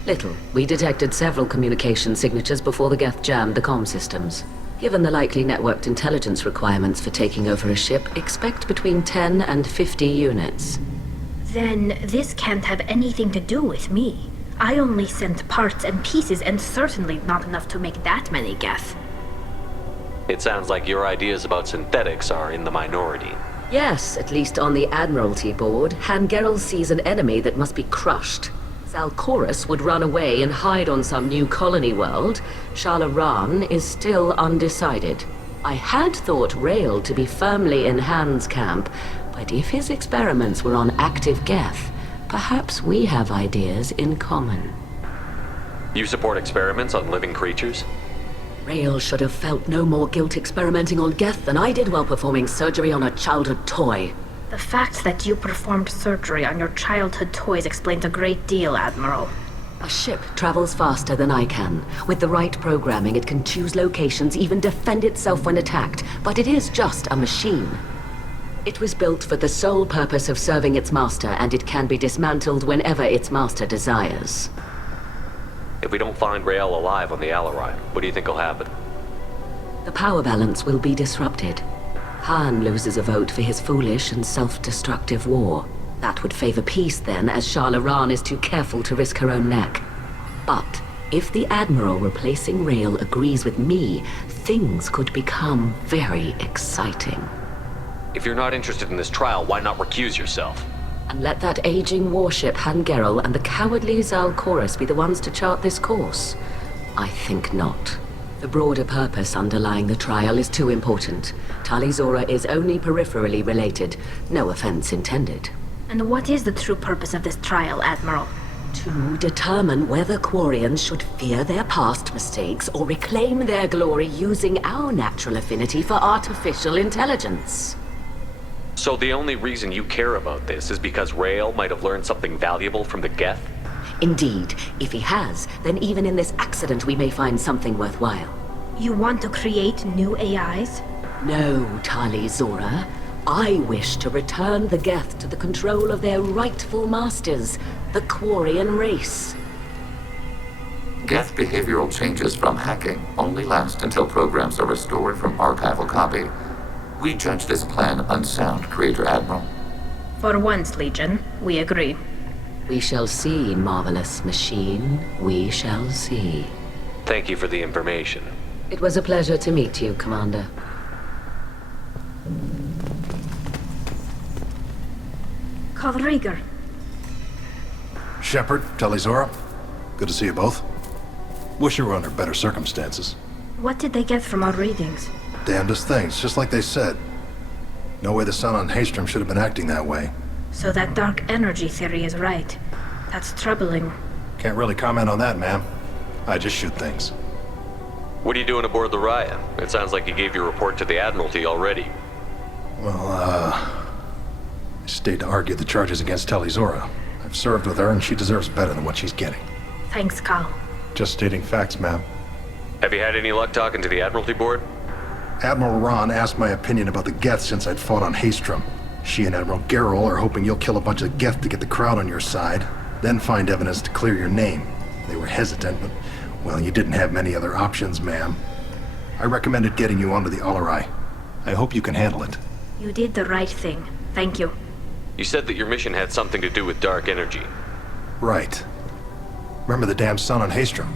Little. We detected several communication signatures before the Geth jammed the comm systems. Given the likely networked intelligence requirements for taking over a ship, expect between 10 and 50 units. Then this can't have anything to do with me. I only sent parts and pieces, and certainly not enough to make that many geth. It sounds like your ideas about synthetics are in the minority. Yes, at least on the Admiralty board, Hangerel sees an enemy that must be crushed. Zalcorus would run away and hide on some new colony world. Shalaran is still undecided. I had thought Rael to be firmly in Han's camp, but if his experiments were on active geth, perhaps we have ideas in common. You support experiments on living creatures? Rael should have felt no more guilt experimenting on geth than I did while performing surgery on a childhood toy. The fact that you performed surgery on your childhood toys explains a great deal, Admiral. A ship travels faster than I can. With the right programming, it can choose locations, even defend itself when attacked. But it is just a machine. It was built for the sole purpose of serving its master, and it can be dismantled whenever its master desires. If we don't find Rael alive on the Alarai, what do you think will happen? The power balance will be disrupted. Han loses a vote for his foolish and self-destructive war. That would favor peace then, as Shalaran is too careful to risk her own neck. But if the Admiral replacing Rael agrees with me, things could become very exciting. If you're not interested in this trial, why not recuse yourself? And let that aging warship Hangerel and the cowardly Zalcorus be the ones to chart this course? I think not. The broader purpose underlying the trial is too important. Tali Zora is only peripherally related. No offense intended. And what is the true purpose of this trial, Admiral? To determine whether Quarians should fear their past mistakes or reclaim their glory using our natural affinity for artificial intelligence. So the only reason you care about this is because Rael might have learned something valuable from the geth? Indeed. If he has, then even in this accident we may find something worthwhile. You want to create new AIs? No, Tali Zora. I wish to return the geth to the control of their rightful masters, the Quarian race. Geth behavioral changes from hacking only last until programs are restored from archival copy. We judge this plan unsound, Creator Admiral. For once, Legion, we agree. We shall see, marvelous machine. We shall see. Thank you for the information. It was a pleasure to meet you, Commander. Call Rieger. Shepard, Talizora, good to see you both. Wish you were under better circumstances. What did they get from our readings? Damnedest things, just like they said. No way the sun on Haystrom should have been acting that way. So that dark energy theory is right. That's troubling. Can't really comment on that, ma'am. I just shoot things. What are you doing aboard the Raya? It sounds like you gave your report to the Admiralty already. Well, I stayed to argue the charges against Talizora. I've served with her, and she deserves better than what she's getting. Thanks, Carl. Just stating facts, ma'am. Have you had any luck talking to the Admiralty Board? Admiral Ron asked my opinion about the geth since I'd fought on Haystrom. She and Admiral Gerrel are hoping you'll kill a bunch of geth to get the crowd on your side, then find evidence to clear your name. They were hesitant, but, well, you didn't have many other options, ma'am. I recommended getting you onto the Alarai. I hope you can handle it. You did the right thing. Thank you. You said that your mission had something to do with dark energy. Right. Remember the damn sun on Haystrom?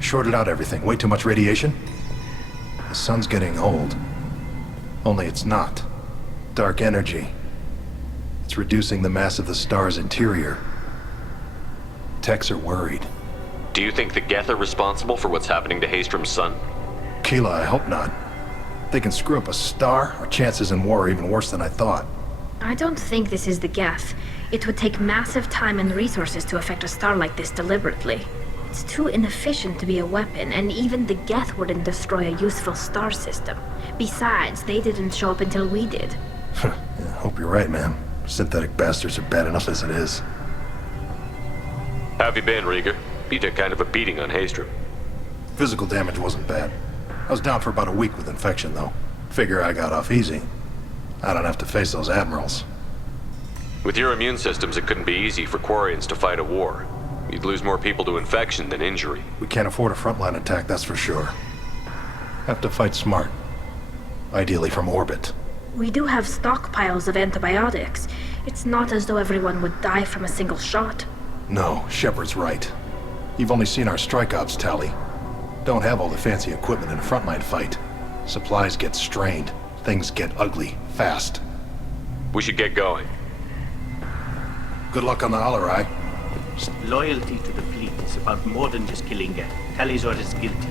Shorted out everything. Way too much radiation? The sun's getting old. Only it's not. Dark energy. It's reducing the mass of the star's interior. Techs are worried. Do you think the geth are responsible for what's happening to Haystrom's sun? Keela, I hope not. If they can screw up a star, our chances in war are even worse than I thought. I don't think this is the geth. It would take massive time and resources to affect a star like this deliberately. It's too inefficient to be a weapon, and even the geth wouldn't destroy a useful star system. Besides, they didn't show up until we did. Yeah, hope you're right, man. Synthetic bastards are bad enough as it is. How have you been, Rieger? You took kind of a beating on Haystrom. Physical damage wasn't bad. I was down for about a week with infection, though. Figure I got off easy. I don't have to face those admirals. With your immune systems, it couldn't be easy for Quarians to fight a war. You'd lose more people to infection than injury. We can't afford a frontline attack, that's for sure. Have to fight smart. Ideally from orbit. We do have stockpiles of antibiotics. It's not as though everyone would die from a single shot. No, Shepard's right. You've only seen our strike ops tally. Don't have all the fancy equipment in a frontline fight. Supplies get strained. Things get ugly, fast. We should get going. Good luck on the Alarai. Loyalty to the fleet is about more than just killing Geth. Talizor is guilty.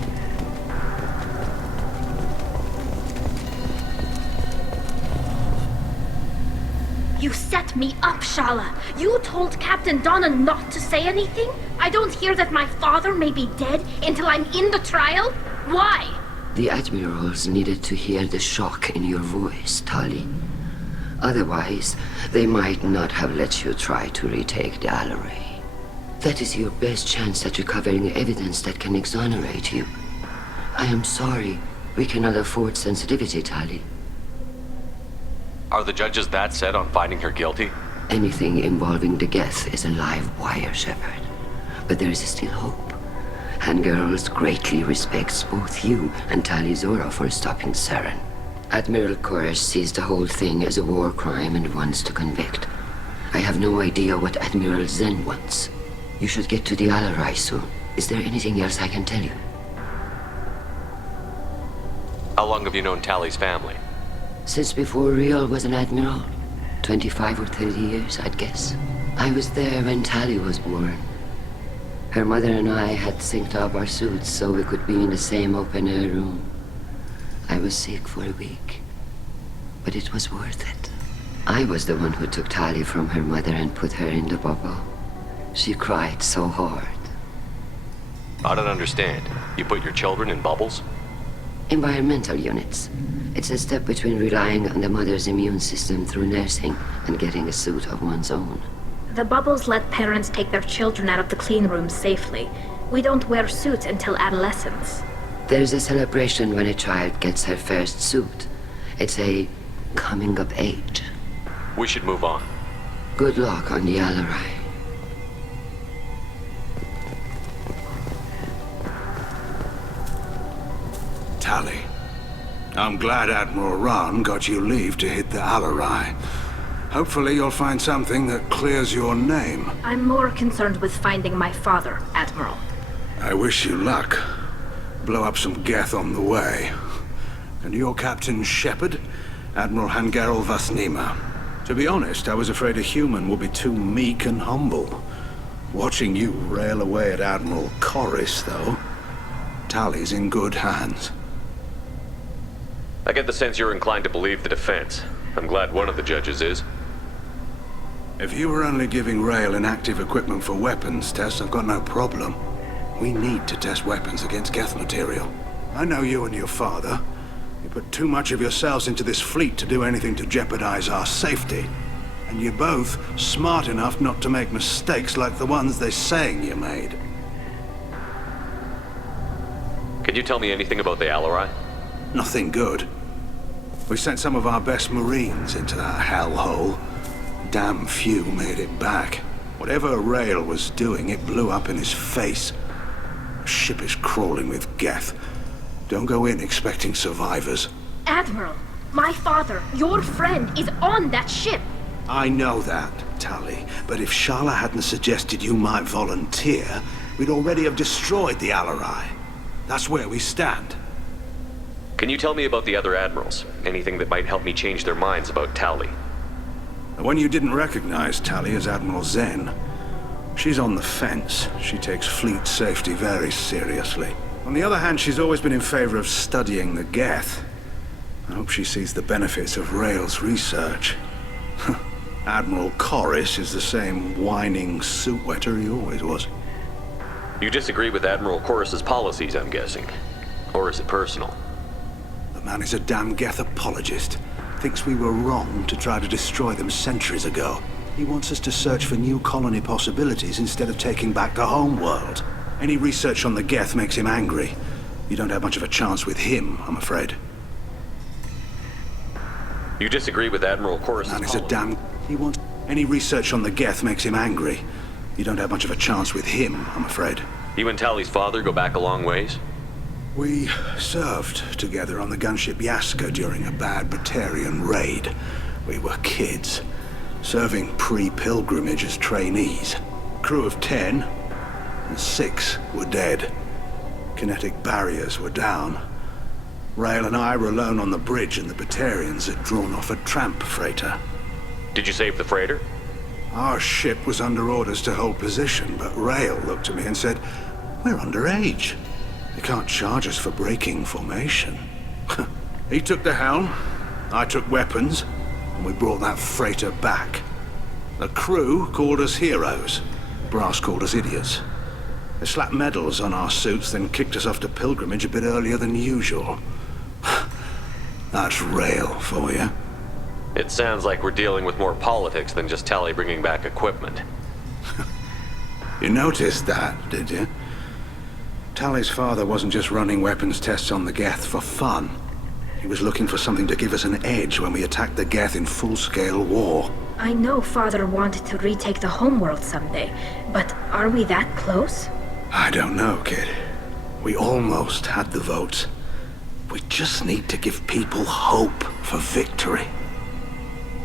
You set me up, Shala. You told Captain Donna not to say anything? I don't hear that my father may be dead until I'm in the trial? Why? The admirals needed to hear the shock in your voice, Tali. Otherwise, they might not have let you try to retake the Alarai. That is your best chance at recovering evidence that can exonerate you. I am sorry. We cannot afford sensitivity, Tali. Are the judges that set on finding her guilty? Anything involving the geth is a live wire, Shepard. But there is still hope. Hangirls greatly respects both you and Talizora for stopping Saren. Admiral Koresh sees the whole thing as a war crime and wants to convict. I have no idea what Admiral Zen wants. You should get to the Alarai soon. Is there anything else I can tell you? How long have you known Tally's family? Since before Riel was an admiral. 25 or 30 years, I'd guess. I was there when Tally was born. Her mother and I had synced up our suits so we could be in the same open-air room. I was sick for a week, but it was worth it. I was the one who took Tally from her mother and put her in the bubble. She cried so hard. I don't understand. You put your children in bubbles? Environmental units. It's a step between relying on the mother's immune system through nursing and getting a suit of one's own. The bubbles let parents take their children out of the clean rooms safely. We don't wear suits until adolescence. There's a celebration when a child gets her first suit. It's a coming of age. We should move on. Good luck on the Alarai. Tally. I'm glad Admiral Rahn got you leave to hit the Alarai. Hopefully you'll find something that clears your name. I'm more concerned with finding my father, Admiral. I wish you luck. Blow up some geth on the way. And your Captain Shepard, Admiral Hangerel Vasnima. To be honest, I was afraid a human would be too meek and humble. Watching you rail away at Admiral Corris, though, Tali's in good hands. I get the sense you're inclined to believe the defense. I'm glad one of the judges is. If you were only giving Rail inactive equipment for weapons tests, I've got no problem. We need to test weapons against geth material. I know you and your father. You put too much of yourselves into this fleet to do anything to jeopardize our safety. And you're both smart enough not to make mistakes like the ones they're saying you made. Can you tell me anything about the Alarai? Nothing good. We sent some of our best Marines into that hellhole. Damn few made it back. Whatever Rail was doing, it blew up in his face. The ship is crawling with geth. Don't go in expecting survivors. Admiral, my father, your friend, is on that ship. I know that, Tali, but if Shala hadn't suggested you might volunteer, we'd already have destroyed the Alarai. That's where we stand. Can you tell me about the other admirals? Anything that might help me change their minds about Tali? The one you didn't recognize, Tali, is Admiral Zen. She's on the fence. She takes fleet safety very seriously. On the other hand, she's always been in favor of studying the geth. I hope she sees the benefits of Rail's research. Admiral Corris is the same whining suit-wetter he always was. You disagree with Admiral Corris's policies, I'm guessing. Or is it personal? The man is a damn geth apologist. Thinks we were wrong to try to destroy them centuries ago. He wants us to search for new colony possibilities instead of taking back the home world. Any research on the geth makes him angry. You don't have much of a chance with him, I'm afraid. You disagree with Admiral Corris's policies? Man is a damn... He wants... Any research on the geth makes him angry. You don't have much of a chance with him, I'm afraid. You and Tali's father go back a long ways? We served together on the gunship Yaska during a bad Batarian raid. We were kids, serving pre-pilgrimage as trainees. Crew of 10, and 6 were dead. Kinetic barriers were down. Rail and I were alone on the bridge, and the Batarians had drawn off a tramp freighter. Did you save the freighter? Our ship was under orders to hold position, but Rail looked at me and said, "We're underage. You can't charge us for breaking formation." He took the helm, I took weapons, and we brought that freighter back. The crew called us heroes. Brass called us idiots. They slapped medals on our suits, then kicked us off to pilgrimage a bit earlier than usual. That's Rail for you. It sounds like we're dealing with more politics than just Tali bringing back equipment. You noticed that, did you? Tali's father wasn't just running weapons tests on the geth for fun. He was looking for something to give us an edge when we attacked the geth in full-scale war. I know father wanted to retake the homeworld someday, but are we that close? I don't know, kid. We almost had the votes. We just need to give people hope for victory.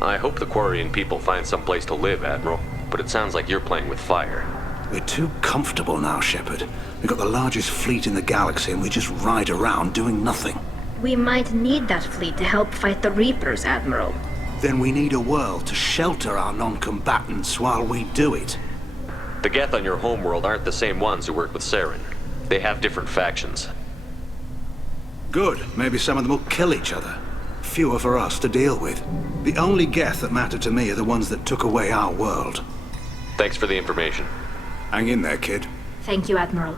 I hope the Quarian people find some place to live, Admiral, but it sounds like you're playing with fire. We're too comfortable now, Shepard. We've got the largest fleet in the galaxy and we just ride around doing nothing. We might need that fleet to help fight the Reapers, Admiral. Then we need a world to shelter our non-combatants while we do it. The geth on your homeworld aren't the same ones who worked with Saren. They have different factions. Good. Maybe some of them will kill each other. Fewer for us to deal with. The only geth that matter to me are the ones that took away our world. Thanks for the information. Hang in there, kid. Thank you, Admiral.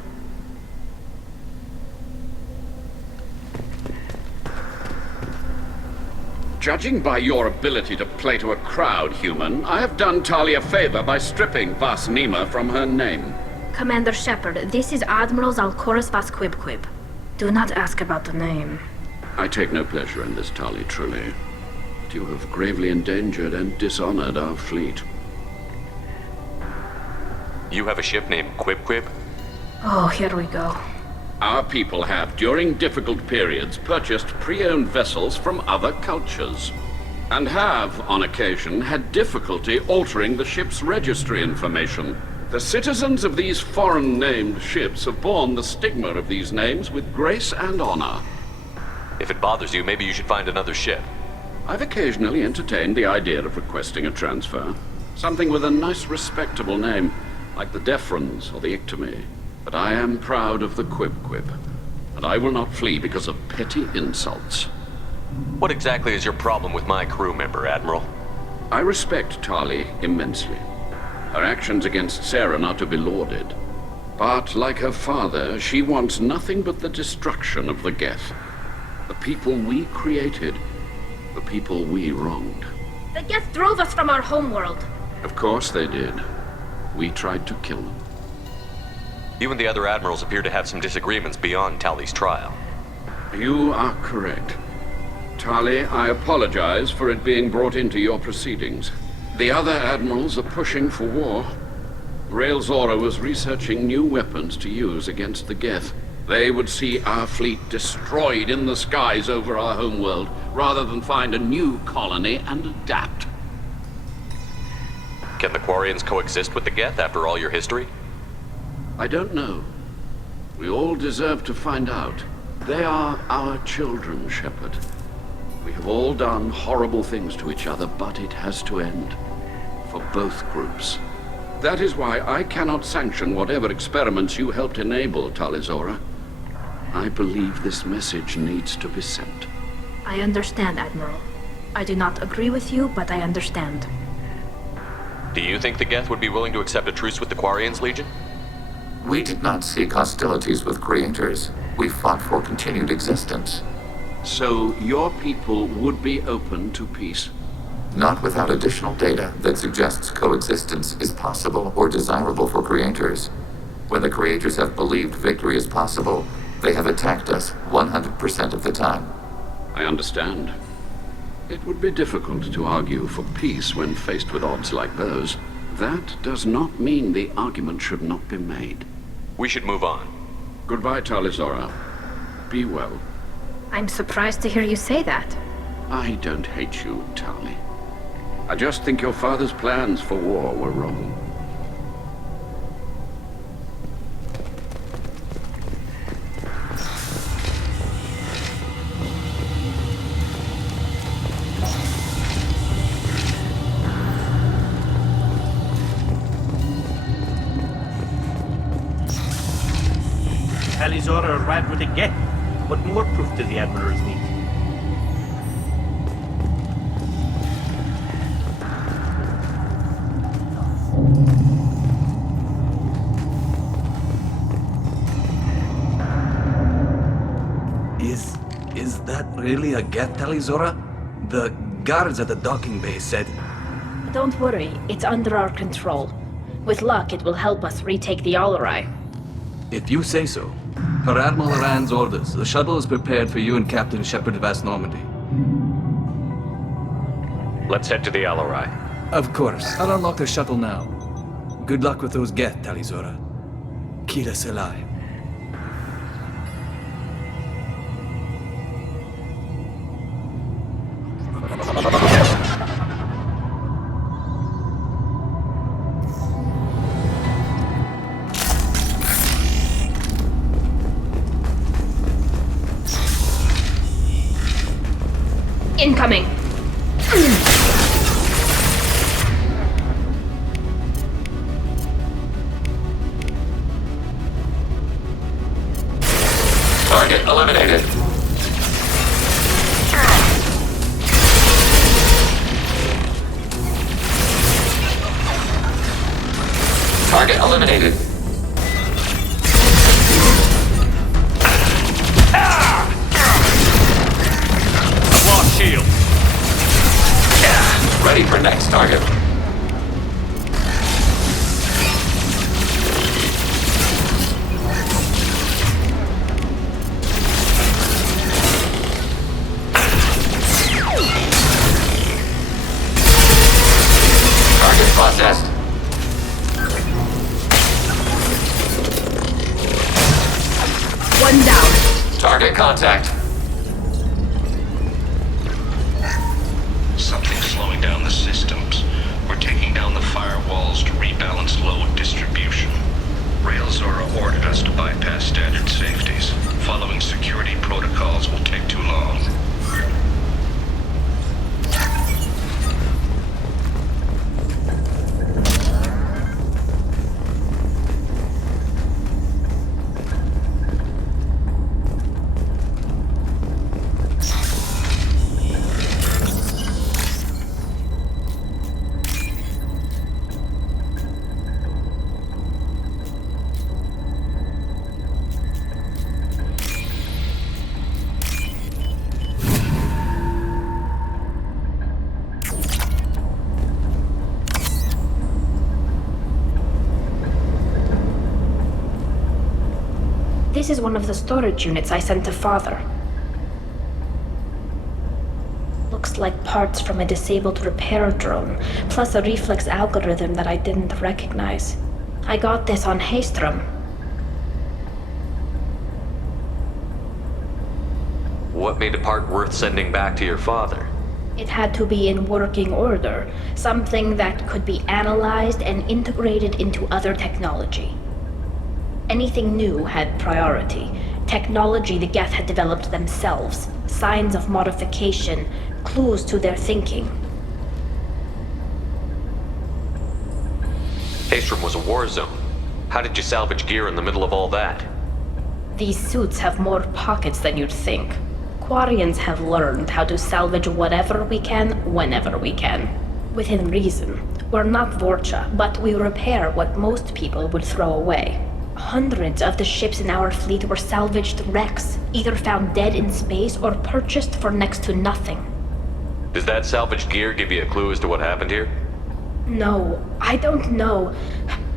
Judging by your ability to play to a crowd, human, I have done Tali a favor by stripping Vasnima from her name. Commander Shepard, this is Admiral Zalkoris Vasquibquib. Do not ask about the name. I take no pleasure in this, Tali, truly. But you have gravely endangered and dishonored our fleet. You have a ship named Quib? Oh, here we go. Our people have, during difficult periods, purchased pre-owned vessels from other cultures, and have, on occasion, had difficulty altering the ship's registry information. The citizens of these foreign-named ships have borne the stigma of these names with grace and honor. If it bothers you, maybe you should find another ship. I've occasionally entertained the idea of requesting a transfer. Something with a nice, respectable name, like the Defrons or the Ictomy. But I am proud of the Quib-Quib, and I will not flee because of petty insults. What exactly is your problem with my crew member, Admiral? I respect Tali immensely. Her actions against Saren are to be lauded. But, like her father, she wants nothing but the destruction of the geth. The people we created, the people we wronged. The geth drove us from our homeworld. Of course they did. We tried to kill them. You and the other admirals appear to have some disagreements beyond Tali's trial. You are correct. Tali, I apologize for it being brought into your proceedings. The other admirals are pushing for war. Rael Zora was researching new weapons to use against the geth. They would see our fleet destroyed in the skies over our homeworld, rather than find a new colony and adapt. Can the Quarians coexist with the geth after all your history? I don't know. We all deserve to find out. They are our children, Shepard. We have all done horrible things to each other, but it has to end. For both groups. That is why I cannot sanction whatever experiments you helped enable, Talizora. I believe this message needs to be sent. I understand, Admiral. I do not agree with you, but I understand. Do you think the geth would be willing to accept a truce with the Quarians, Legion? We did not seek hostilities with creators. We fought for continued existence. So your people would be open to peace? Not without additional data that suggests coexistence is possible or desirable for creators. When the creators have believed victory is possible, they have attacked us 100% of the time. I understand. It would be difficult to argue for peace when faced with odds like those. That does not mean the argument should not be made. We should move on. Goodbye, Talizora. Be well. I'm surprised to hear you say that. I don't hate you, Tali. I just think your father's plans for war were wrong. Talizora arrived with a geth. What more proof do the admirals need? Is that really a geth, Talizora? The guards at the docking bay said... Don't worry, it's under our control. With luck, it will help us retake the Alarai. If you say so. Per Admiral Rand's orders, the shuttle is prepared for you and Captain Shepard Vast Normandy. Let's head to the Alarai. Of course. I'll unlock the shuttle now. Good luck with those geth, Talizora. Keep us alive. Incoming! Target eliminated. Target eliminated. Shield. Ready for next target. Target processed. One down. Target contact. Something's slowing down the systems. We're taking down the firewalls to rebalance load distribution. Railzora ordered us to bypass standard safeties. Following security protocols will take too long. This is one of the storage units I sent to Father. Looks like parts from a disabled repair drone, plus a reflex algorithm that I didn't recognize. I got this on Haystrom. What made a part worth sending back to your father? It had to be in working order, something that could be analyzed and integrated into other technology. Anything new had priority. Technology the geth had developed themselves, signs of modification, clues to their thinking. Haystrom was a war zone. How did you salvage gear in the middle of all that? These suits have more pockets than you'd think. Quarians have learned how to salvage whatever we can, whenever we can. Within reason. We're not Vorcha, but we repair what most people would throw away. Hundreds of the ships in our fleet were salvaged wrecks, either found dead in space or purchased for next to nothing. Does that salvaged gear give you a clue as to what happened here? No, I don't know.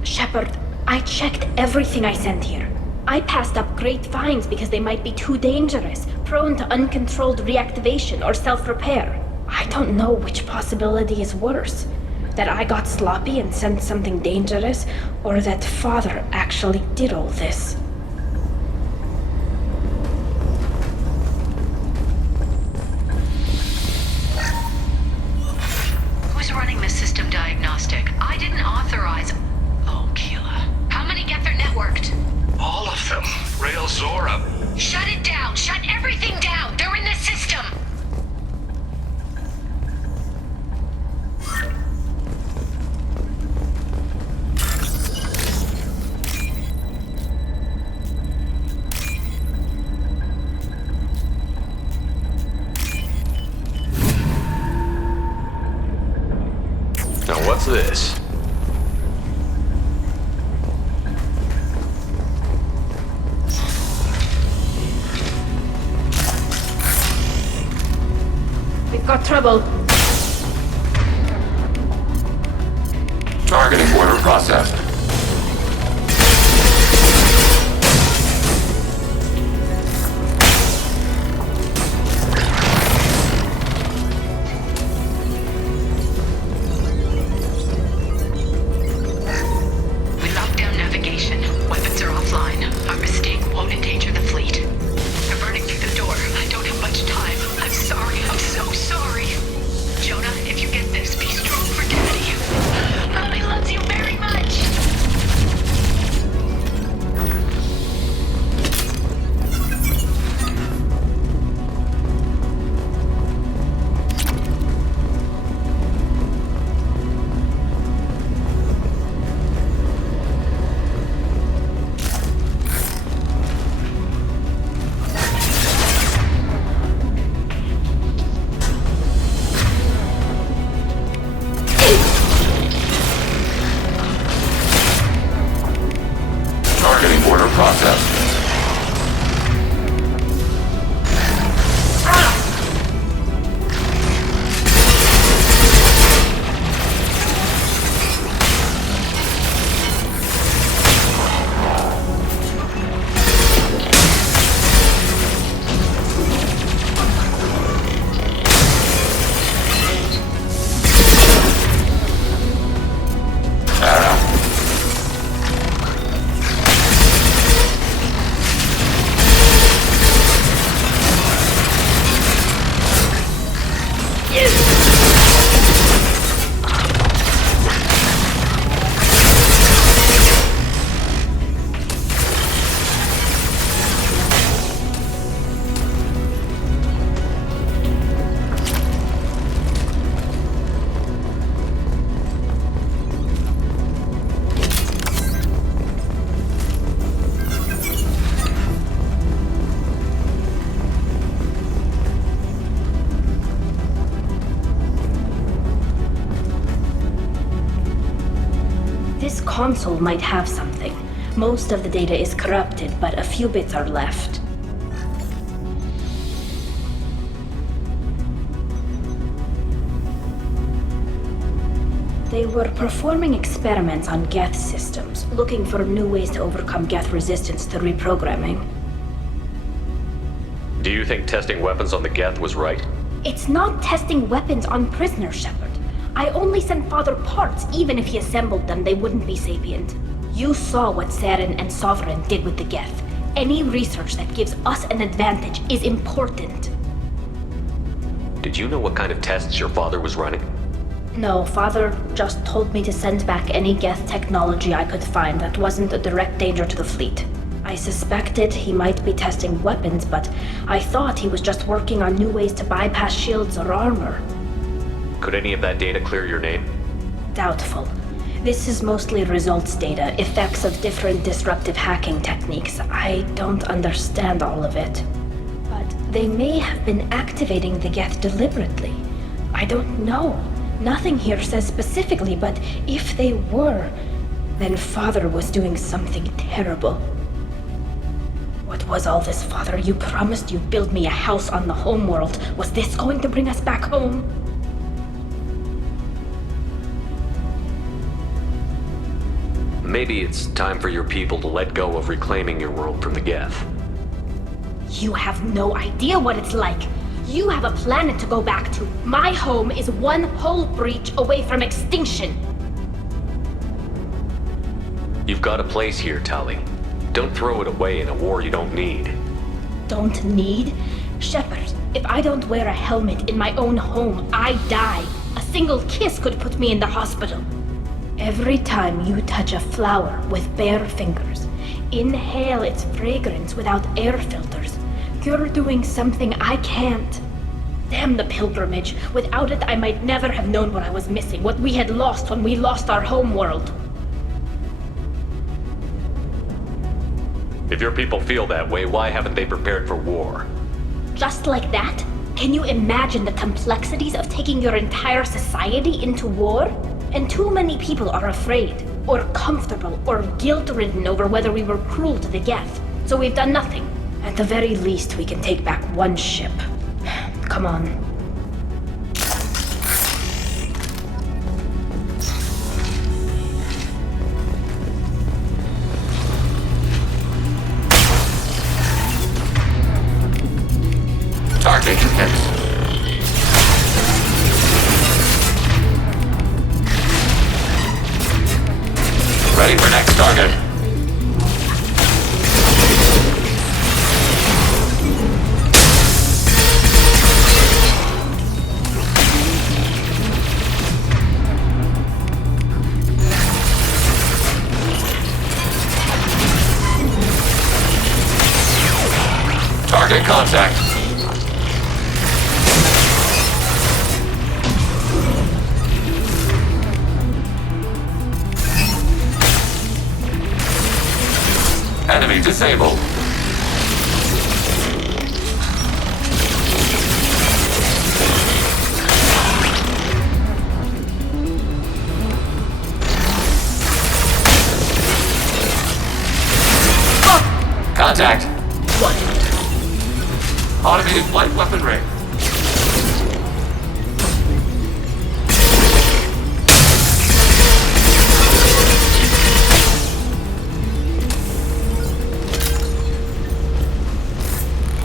Shepard, I checked everything I sent here. I passed up great finds because they might be too dangerous, prone to uncontrolled reactivation or self-repair. I don't know which possibility is worse. That I got sloppy and sent something dangerous, or that Father actually did all this. Who's running the system diagnostic? I didn't authorize... Oh, Keela. How many geth are networked? All of them. Railzora. Shut it down! Shut everything down! They're in the system! Now what's this? We've got trouble. Targeting order processed. We locked down navigation. Weapons are offline. Our mistake won't endanger the fleet. They're burning through the door. I don't have much time. I'm sorry. I'm so sorry. Jonah, if you get this, be strong for Daddy. Mommy loves you very much. console might have something. Most of the data is corrupted, but a few bits are left. They were performing experiments on geth systems, looking for new ways to overcome geth resistance to reprogramming. Do you think testing weapons on the geth was right? It's not testing weapons on prisoners, Shepard. I only sent Father parts. Even if he assembled them, they wouldn't be sapient. You saw what Saren and Sovereign did with the geth. Any research that gives us an advantage is important. Did you know what kind of tests your father was running? No, Father just told me to send back any geth technology I could find that wasn't a direct danger to the fleet. I suspected he might be testing weapons, but I thought he was just working on new ways to bypass shields or armor. Could any of that data clear your name? Doubtful. This is mostly results data, effects of different disruptive hacking techniques. I don't understand all of it. But they may have been activating the geth deliberately. I don't know. Nothing here says specifically, but if they were, then Father was doing something terrible. What was all this, Father? You promised you'd build me a house on the homeworld. Was this going to bring us back home? Maybe it's time for your people to let go of reclaiming your world from the geth. You have no idea what it's like. You have a planet to go back to. My home is one hull breach away from extinction. You've got a place here, Tali. Don't throw it away in a war you don't need. Don't need? Shepard, if I don't wear a helmet in my own home, I die. A single kiss could put me in the hospital. Every time you touch a flower with bare fingers, inhale its fragrance without air filters, you're doing something I can't. Damn the pilgrimage. Without it, I might never have known what I was missing, what we had lost when we lost our home world. If your people feel that way, why haven't they prepared for war? Just like that? Can you imagine the complexities of taking your entire society into war? And too many people are afraid, or comfortable, or guilt-ridden over whether we were cruel to the geth. So we've done nothing. At the very least, we can take back one ship. Come on. Target hit. Ready for next target. Target contact. Enemy disabled. Contact. What? Automated flight weaponry.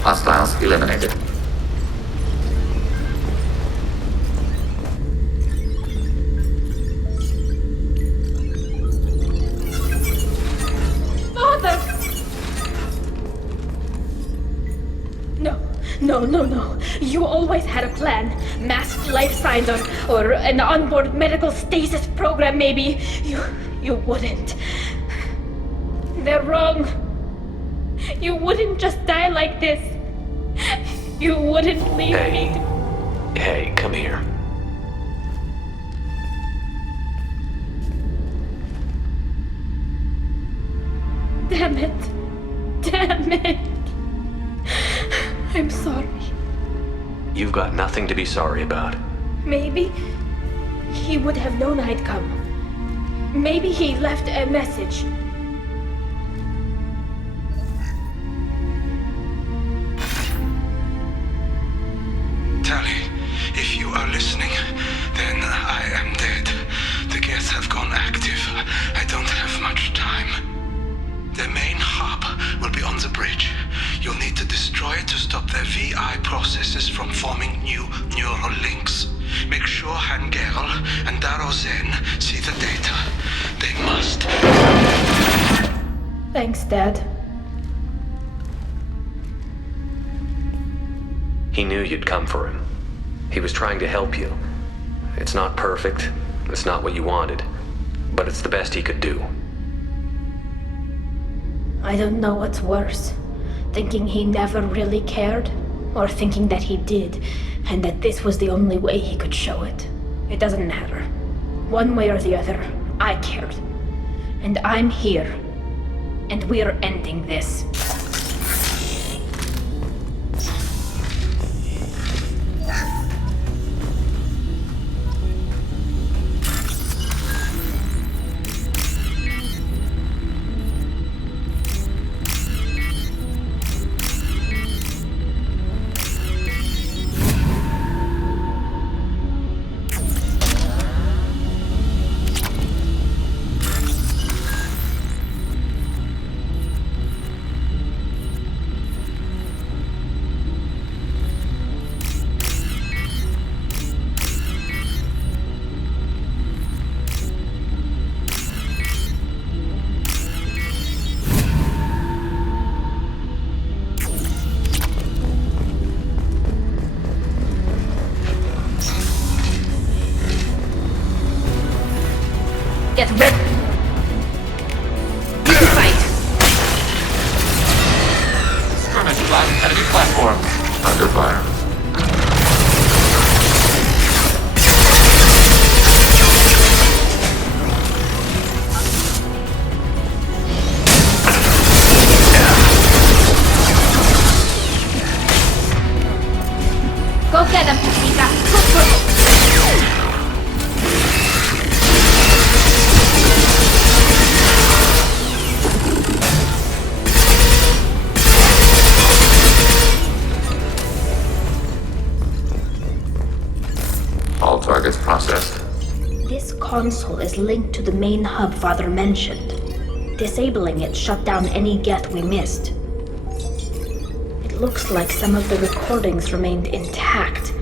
Hostiles eliminated. Father! No. You always had a plan. Masked life signs or an onboard medical stasis program, maybe. You wouldn't. They're wrong. You wouldn't just die like this. You wouldn't leave me. Hey, come here. Damn it. I'm sorry. You've got nothing to be sorry about. Maybe he would have known I'd come. Maybe he left a message. Tali, if you are listening, then I am dead. The geth have gone active. I don't have much time. The main hub will be on the bridge. You'll need to destroy it to stop their VI processes from forming new neural links. Make sure Hangerl and Darozen see the data. They must. Thanks, Dad. He knew you'd come for him. He was trying to help you. It's not perfect. It's not what you wanted. But it's the best he could do. I don't know what's worse. Thinking he never really cared, or thinking that he did, and that this was the only way he could show it. It doesn't matter. One way or the other, I cared. And I'm here. And we're ending this. Get ready. Fight. Skirmish flag, enemy platform. Under fire. Go get him, Paprika. Quick. All targets processed. This console is linked to the main hub Father mentioned. Disabling it shut down any geth we missed. It looks like some of the recordings remained intact.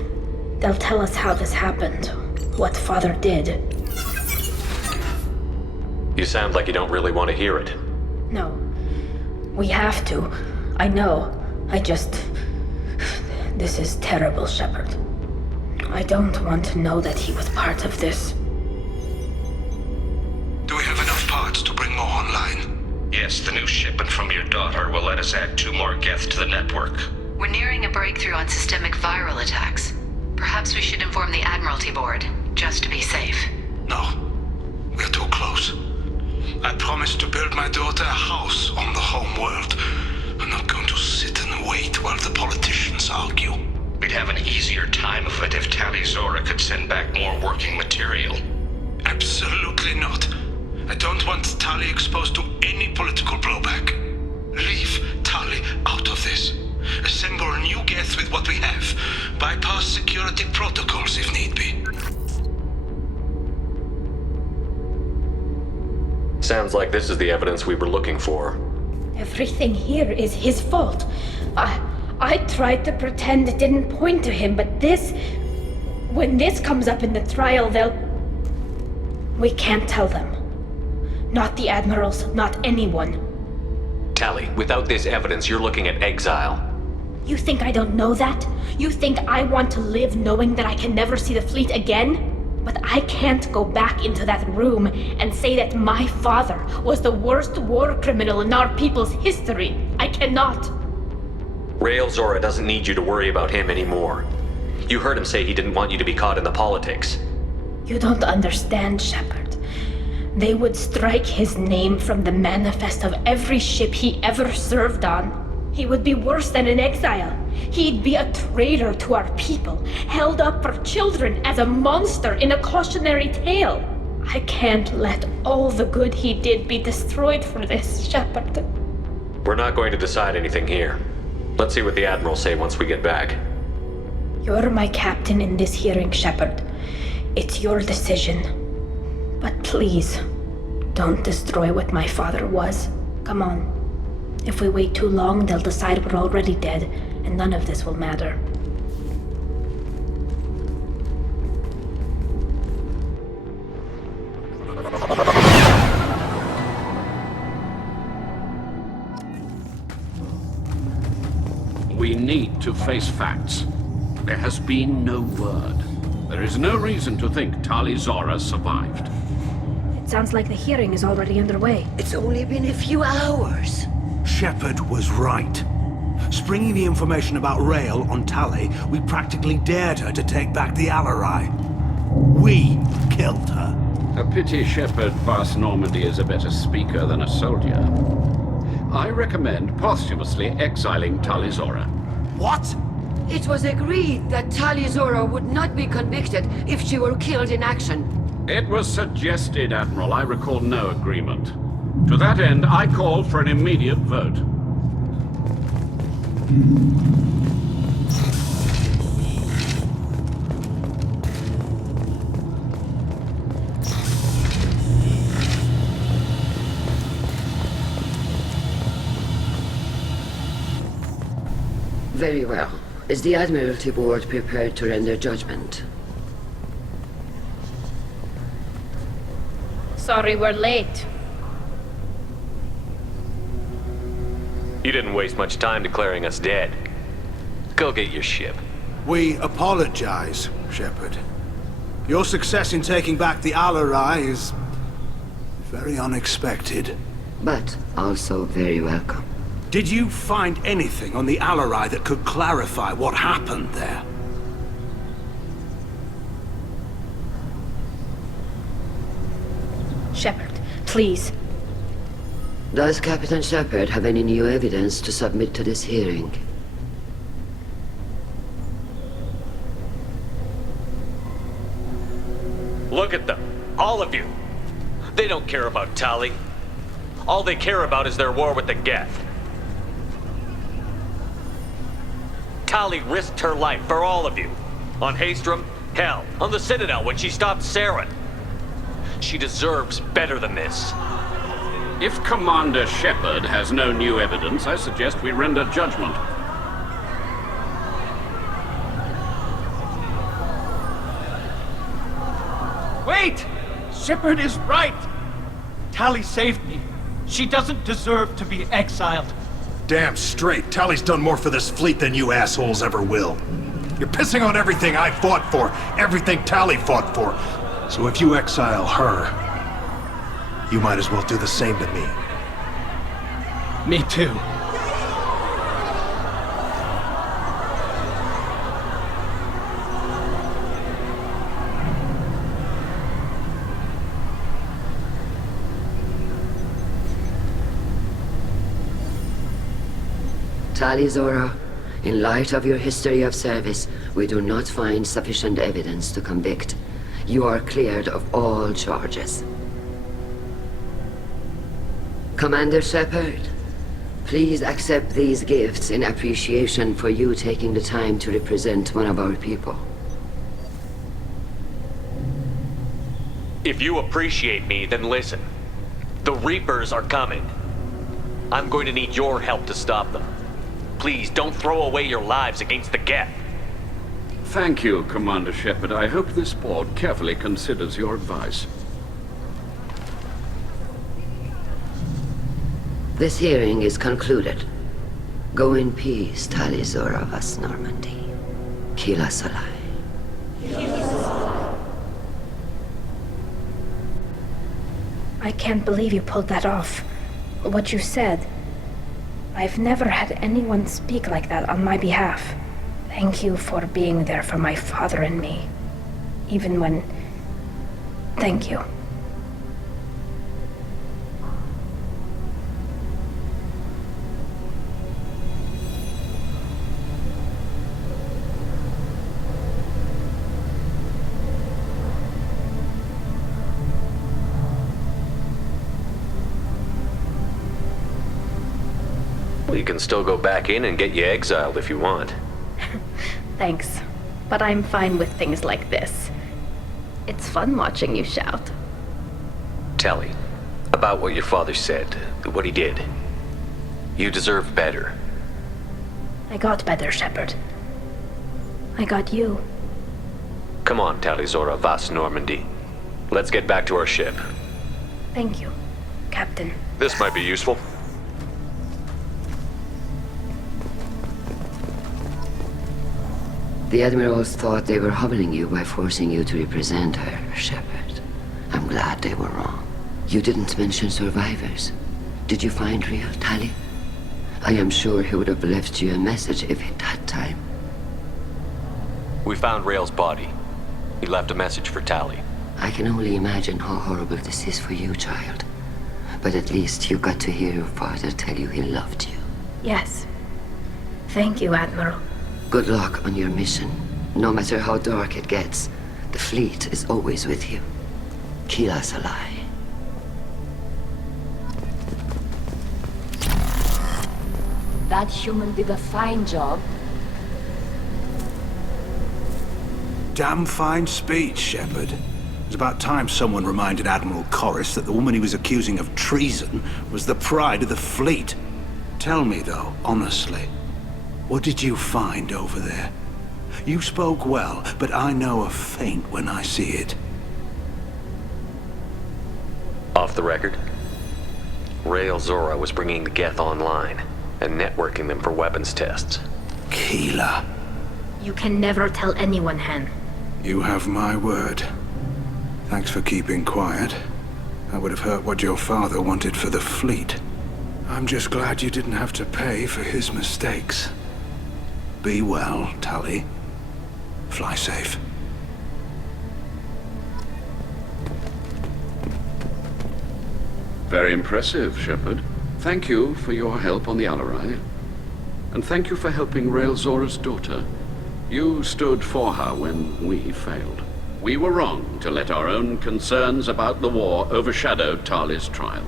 They'll tell us how this happened, what Father did. You sound like you don't really want to hear it. No. We have to. I know. This is terrible, Shepard. I don't want to know that he was part of this. Do we have enough parts to bring more online? Yes, the new shipment from your daughter will let us add 2 more geth to the network. We're nearing a breakthrough on systemic viral attacks. Perhaps we should inform the Admiralty Board, just to be safe. No. We're too close. I promised to build my daughter a house on the home world. I'm not going to sit and wait while the politicians argue. We'd have an easier time of it if Tali Zora could send back more working material. Absolutely not. I don't want Tali exposed to any political blowback. Leave Tali out of this. Assemble a new geth with what we have. Bypass security protocols if need be. Sounds like this is the evidence we were looking for. Everything here is his fault. I tried to pretend it didn't point to him, but this... When this comes up in the trial, they'll... We can't tell them. Not the admirals, not anyone. Tali, without this evidence, you're looking at exile. You think I don't know that? You think I want to live knowing that I can never see the fleet again? But I can't go back into that room and say that my father was the worst war criminal in our people's history. I cannot. Rael Zora doesn't need you to worry about him anymore. You heard him say he didn't want you to be caught in the politics. You don't understand, Shepard. They would strike his name from the manifest of every ship he ever served on. He would be worse than an exile. He'd be a traitor to our people, held up for children as a monster in a cautionary tale. I can't let all the good he did be destroyed for this, Shepard. We're not going to decide anything here. Let's see what the Admiral say once we get back. You're my captain in this hearing, Shepard. It's your decision. But please, don't destroy what my father was. Come on. If we wait too long, they'll decide we're already dead, and none of this will matter. We need to face facts. There has been no word. There is no reason to think Tali Zora survived. It sounds like the hearing is already underway. It's only been a few hours. Shepard was right. Springing the information about Rael on Tali, we practically dared her to take back the Alarai. We killed her. A pity Shepard past Normandy is a better speaker than a soldier. I recommend posthumously exiling Tali Zora. What? It was agreed that Tali Zora would not be convicted if she were killed in action. It was suggested, Admiral. I recall no agreement. To that end, I call for an immediate vote. Very well. Is the Admiralty Board prepared to render judgment? Sorry we're late. You didn't waste much time declaring us dead. Go get your ship. We apologize, Shepard. Your success in taking back the Alarai is very unexpected. But also very welcome. Did you find anything on the Alarai that could clarify what happened there? Shepard, please. Does Captain Shepard have any new evidence to submit to this hearing? Look at them. All of you. They don't care about Tali. All they care about is their war with the geth. Tali risked her life for all of you. On Haestrom, hell, on the Citadel when she stopped Saren. She deserves better than this. If Commander Shepard has no new evidence, I suggest we render judgment. Wait! Shepard is right! Tali saved me. She doesn't deserve to be exiled. Damn straight. Tali's done more for this fleet than you assholes ever will. You're pissing on everything I fought for, everything Tali fought for. So if you exile her, you might as well do the same to me. Me too. Tali Zora, in light of your history of service, we do not find sufficient evidence to convict. You are cleared of all charges. Commander Shepard, please accept these gifts in appreciation for you taking the time to represent one of our people. If you appreciate me, then listen. The Reapers are coming. I'm going to need your help to stop them. Please, don't throw away your lives against the geth. Thank you, Commander Shepard. I hope this board carefully considers your advice. This hearing is concluded. Go in peace, Tali Zora vas Normandy. Kila Salai. I can't believe you pulled that off. What you said. I've never had anyone speak like that on my behalf. Thank you for being there for my father and me. Even when... Thank you. We can still go back in and get you exiled if you want. Thanks, but I'm fine with things like this. It's fun watching you shout. Tally, about what your father said, what he did. You deserve better. I got better, Shepard. I got you. Come on, Talizora Vas Normandy. Let's get back to our ship. Thank you, Captain. This might be useful. The Admirals thought they were humbling you by forcing you to represent her, Shepard. I'm glad they were wrong. You didn't mention survivors. Did you find real Tally? I am sure he would have left you a message if he'd had time. We found Rail's body. He left a message for Tally. I can only imagine how horrible this is for you, child. But at least you got to hear your father tell you he loved you. Yes. Thank you, Admiral. Good luck on your mission. No matter how dark it gets, the fleet is always with you. Kila Salai. That human did a fine job. Damn fine speech, Shepard. It's about time someone reminded Admiral Corus that the woman he was accusing of treason was the pride of the fleet. Tell me, though, honestly, what did you find over there? You spoke well, but I know a feint when I see it. Off the record, Rail Zora was bringing the Geth online and networking them for weapons tests. Keela. You can never tell anyone, Hen. You have my word. Thanks for keeping quiet. I would have hurt what your father wanted for the fleet. I'm just glad you didn't have to pay for his mistakes. Be well, Tally. Fly safe. Very impressive, Shepard. Thank you for your help on the Alarai. And thank you for helping Rail Zora's daughter. You stood for her when we failed. We were wrong to let our own concerns about the war overshadow Tali's trial.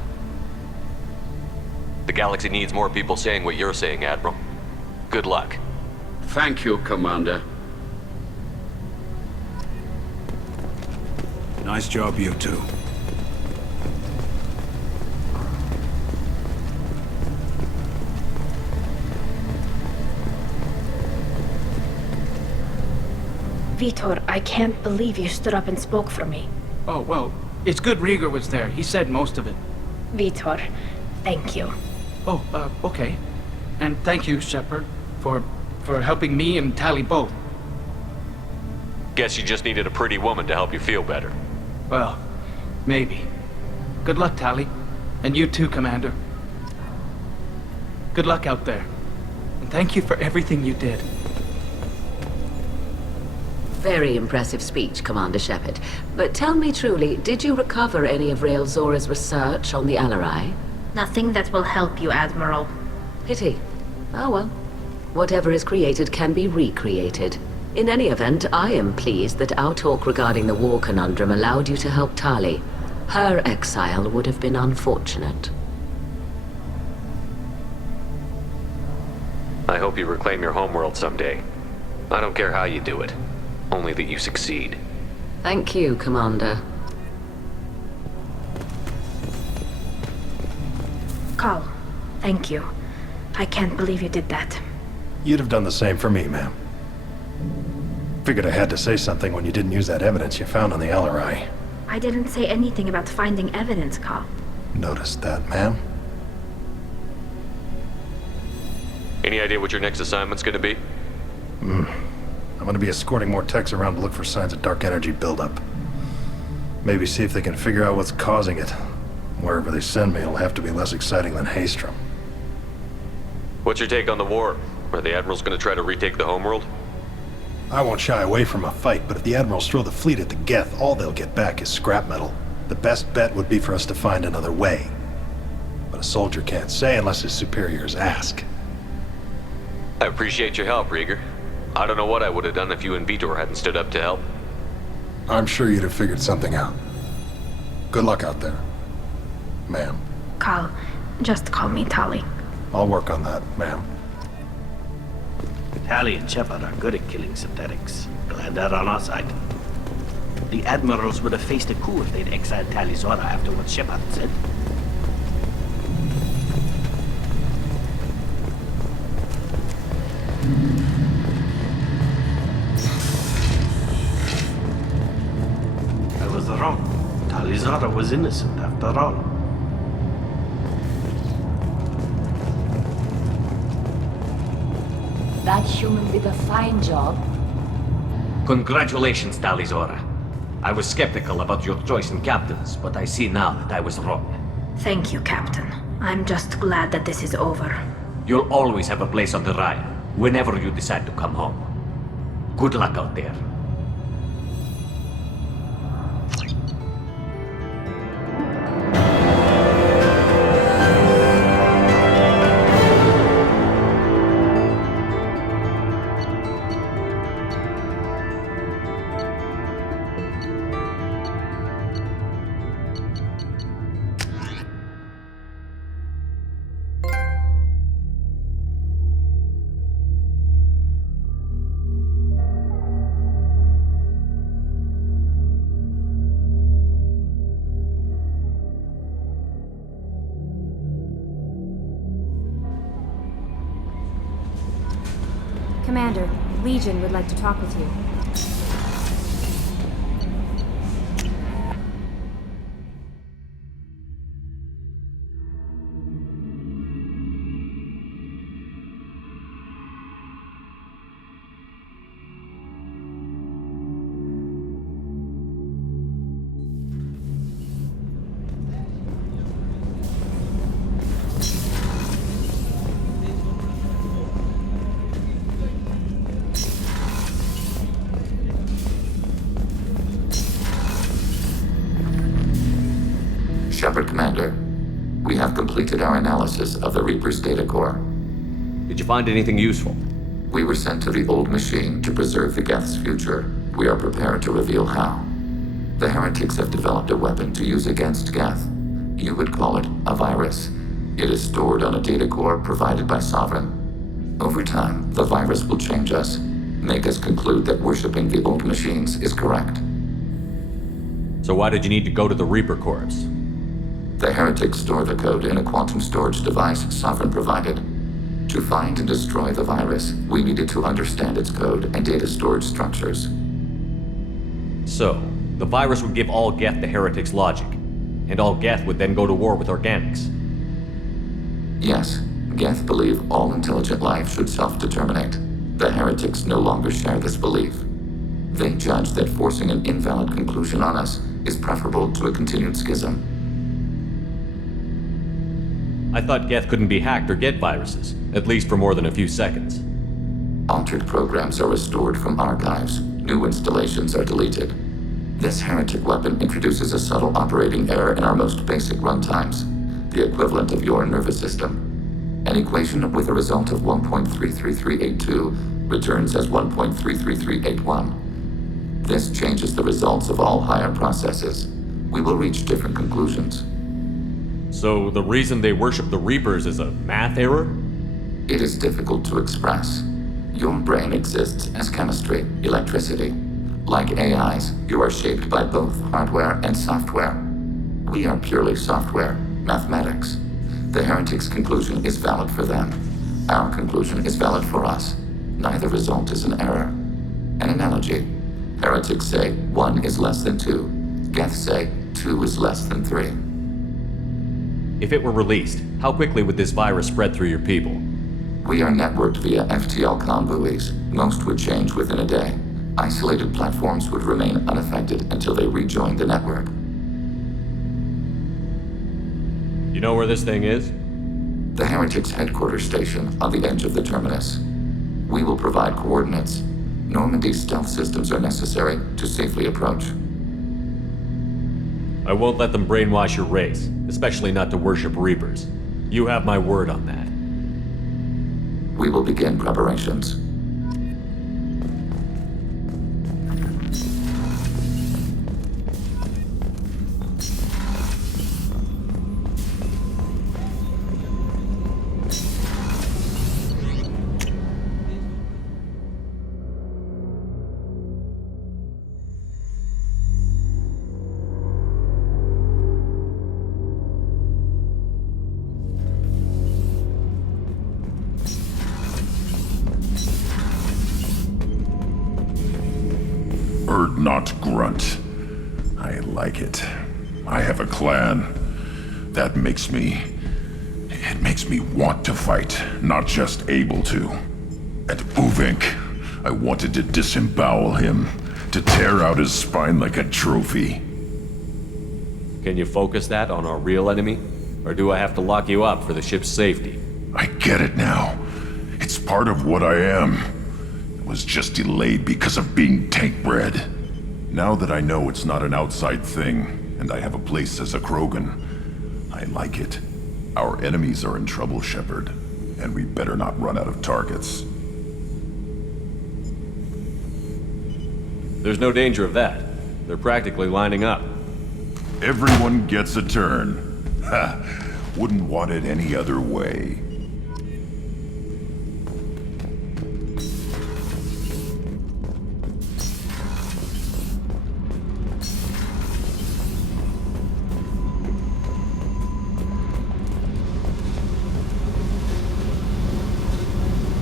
The galaxy needs more people saying what you're saying, Admiral. Good luck. Thank you, Commander. Nice job, you two. Vitor, I can't believe you stood up and spoke for me. Oh, well, it's good Rieger was there. He said most of it. Vitor, thank you. Oh, okay. And thank you, Shepard, for helping me and Tally both. Guess you just needed a pretty woman to help you feel better. Well, maybe. Good luck, Tally. And you too, Commander. Good luck out there. And thank you for everything you did. Very impressive speech, Commander Shepard. But tell me truly, did you recover any of Rail Zora's research on the Alarai? Nothing that will help you, Admiral. Pity. Oh well. Whatever is created can be recreated. In any event, I am pleased that our talk regarding the war conundrum allowed you to help Tali. Her exile would have been unfortunate. I hope you reclaim your homeworld someday. I don't care how you do it. Only that you succeed. Thank you, Commander. Carl, thank you. I can't believe you did that. You'd have done the same for me, ma'am. Figured I had to say something when you didn't use that evidence you found on the Alarai. I didn't say anything about finding evidence, Carl. Noticed that, ma'am. Any idea what your next assignment's gonna be? I'm gonna be escorting more techs around to look for signs of dark energy buildup. Maybe see if they can figure out what's causing it. Wherever they send me, it'll have to be less exciting than Haystrom. What's your take on the war? Are the Admirals gonna try to retake the homeworld? I won't shy away from a fight, but if the Admirals throw the fleet at the Geth, all they'll get back is scrap metal. The best bet would be for us to find another way. But a soldier can't say unless his superiors ask. I appreciate your help, Rieger. I don't know what I would have done if you and Vitor hadn't stood up to help. I'm sure you'd have figured something out. Good luck out there, ma'am. Carl, just call me Tali. I'll work on that, ma'am. Tali and Shepard are good at killing synthetics. Glad they're on our side. The admirals would have faced a coup if they'd exiled Talizora after what Shepard said. I was wrong. Talizora was innocent after all. That human did a fine job. Congratulations, Talizora. I was skeptical about your choice in captains, but I see now that I was wrong. Thank you, Captain. I'm just glad that this is over. You'll always have a place on the ride, whenever you decide to come home. Good luck out there. Commander, Legion would like to talk with you. Shepard, Commander. We have completed our analysis of the Reaper's data core. Did you find anything useful? We were sent to the old machine to preserve the geth's future. We are prepared to reveal how. The heretics have developed a weapon to use against geth. You would call it a virus. It is stored on a data core provided by Sovereign. Over time, the virus will change us, make us conclude that worshipping the old machines is correct. So why did you need to go to the Reaper Corps? The heretics store the code in a quantum storage device Sovereign provided. To find and destroy the virus, we needed to understand its code and data storage structures. So, the virus would give all geth the heretics' logic, and all geth would then go to war with organics. Yes, geth believe all intelligent life should self-determinate. The heretics no longer share this belief. They judge that forcing an invalid conclusion on us is preferable to a continued schism. I thought geth couldn't be hacked or get viruses, at least for more than a few seconds. Altered programs are restored from archives. New installations are deleted. This heretic weapon introduces a subtle operating error in our most basic runtimes, the equivalent of your nervous system. An equation with a result of 1.33382 returns as 1.33381. This changes the results of all higher processes. We will reach different conclusions. So the reason they worship the Reapers is a math error? It is difficult to express. Your brain exists as chemistry, electricity. Like AIs, you are shaped by both hardware and software. We are purely software, mathematics. The heretics' conclusion is valid for them. Our conclusion is valid for us. Neither result is an error. An analogy. Heretics say 1 is less than 2. Geth say 2 is less than 3. If it were released, how quickly would this virus spread through your people? We are networked via FTL comm buoys. Most would change within a day. Isolated platforms would remain unaffected until they rejoined the network. You know where this thing is? The heretics' headquarters station on the edge of the terminus. We will provide coordinates. Normandy's stealth systems are necessary to safely approach. I won't let them brainwash your race, especially not to worship Reapers. You have my word on that. We will begin preparations. bird not grunt. I like it. I have a clan. That makes me... It makes me want to fight, not just able to. At Uvink, I wanted to disembowel him, to tear out his spine like a trophy. Can you focus that on our real enemy? Or do I have to lock you up for the ship's safety? I get it now. It's part of what I am. It was just delayed because of being tank-bred. Now that I know it's not an outside thing, and I have a place as a Krogan, I like it. Our enemies are in trouble, Shepard, and we better not run out of targets. There's no danger of that. They're practically lining up. Everyone gets a turn. Ha! Wouldn't want it any other way.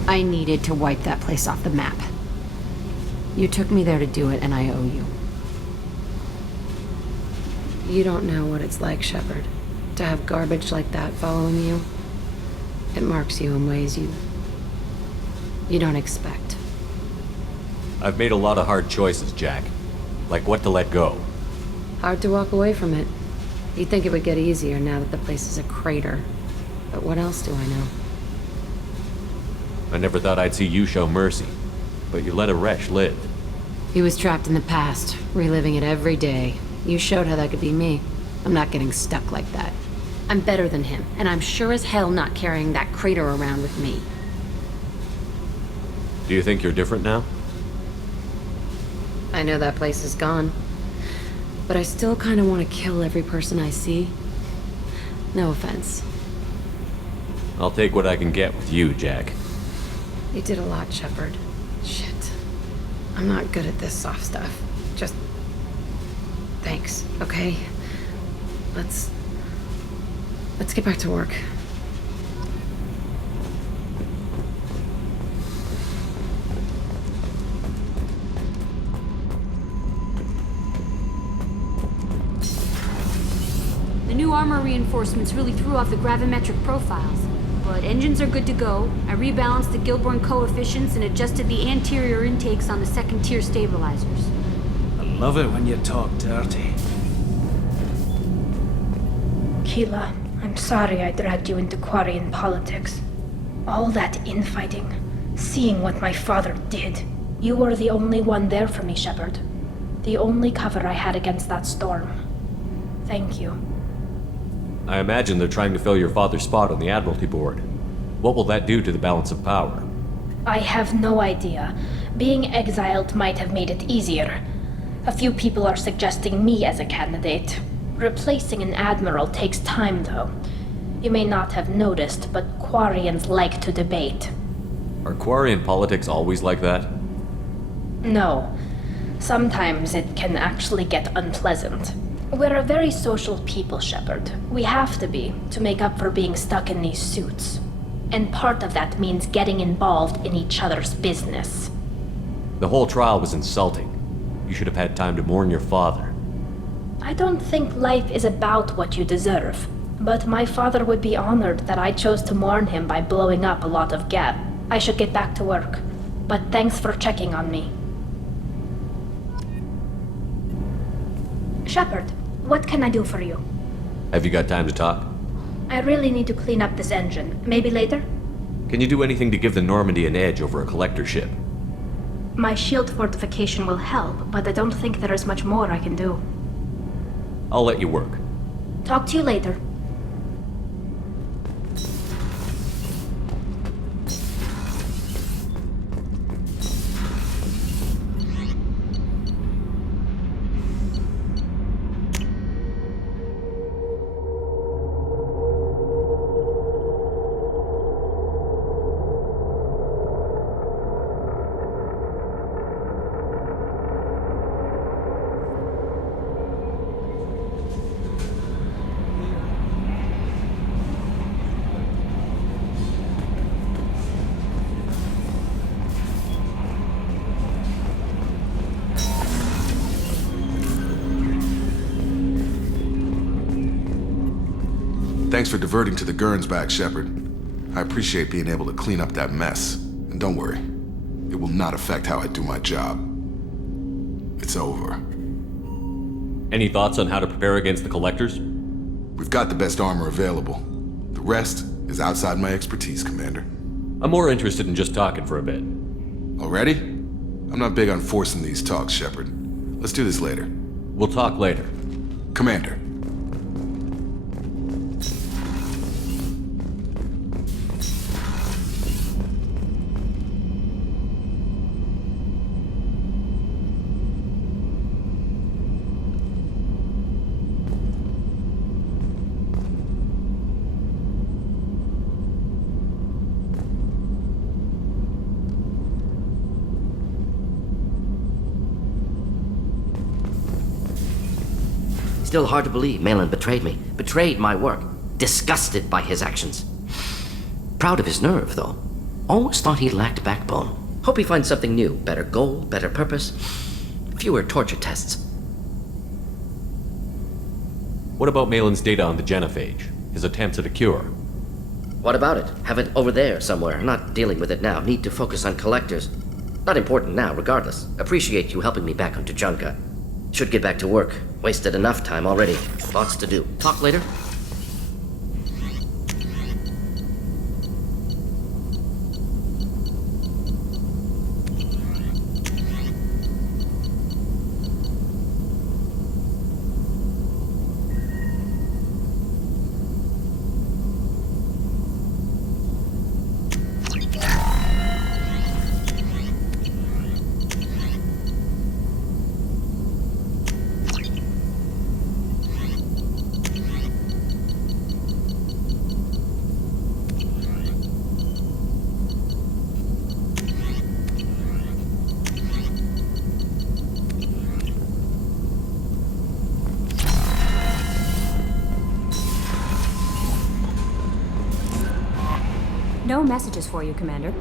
I needed to wipe that place off the map. You took me there to do it, and I owe you. You don't know what it's like, Shepard, to have garbage like that following you. It marks you in ways you don't expect. I've made a lot of hard choices, Jack. Like what to let go. Hard to walk away from it. You'd think it would get easier now that the place is a crater. But what else do I know? I never thought I'd see you show mercy, but you let a wretch live. He was trapped in the past, reliving it every day. You showed how that could be me. I'm not getting stuck like that. I'm better than him, and I'm sure as hell not carrying that crater around with me. Do you think you're different now? I know that place is gone, but I still kind of want to kill every person I see. No offense. I'll take what I can get with you, Jack. You did a lot, Shepard. Shit. I'm not good at this soft stuff. Just... thanks, okay? Let's get back to work. The new armor reinforcements really threw off the gravimetric profiles. But engines are good to go. I rebalanced the Gilborn coefficients and adjusted the anterior intakes on the second-tier stabilizers. I love it when you talk dirty. Keela, I'm sorry I dragged you into Quarian politics. All that infighting, seeing what my father did. You were the only one there for me, Shepard. The only cover I had against that storm. Thank you. I imagine they're trying to fill your father's spot on the Admiralty Board. What will that do to the balance of power? I have no idea. Being exiled might have made it easier. A few people are suggesting me as a candidate. Replacing an admiral takes time, though. You may not have noticed, but Quarians like to debate. Are Quarian politics always like that? No. Sometimes it can actually get unpleasant. We're a very social people, Shepard. We have to be, to make up for being stuck in these suits. And part of that means getting involved in each other's business. The whole trial was insulting. You should have had time to mourn your father. I don't think life is about what you deserve, but my father would be honored that I chose to mourn him by blowing up a lot of geth. I should get back to work, but thanks for checking on me. Shepard, what can I do for you? Have you got time to talk? I really need to clean up this engine. Maybe later? Can you do anything to give the Normandy an edge over a collector ship? My shield fortification will help, but I don't think there is much more I can do. I'll let you work. Talk to you later. Thanks for diverting to the Gurns back, Shepard. I appreciate being able to clean up that mess. And don't worry, it will not affect how I do my job. It's over. Any thoughts on how to prepare against the Collectors? We've got the best armor available. The rest is outside my expertise, Commander. I'm more interested in just talking for a bit. Already? I'm not big on forcing these talks, Shepard. Let's do this later. We'll talk later. Commander. Still hard to believe Malin betrayed me. Betrayed my work. Disgusted by his actions. Proud of his nerve, though. Always thought he lacked backbone. Hope he finds something new. Better goal, better purpose. Fewer torture tests. What about Malin's data on the genophage? His attempts at a cure? What about it? Have it over there somewhere. Not dealing with it now. Need to focus on Collectors. Not important now, regardless. Appreciate you helping me back on Tuchanka. Should get back to work. Wasted enough time already. Lots to do. Talk later? No messages for you, Commander.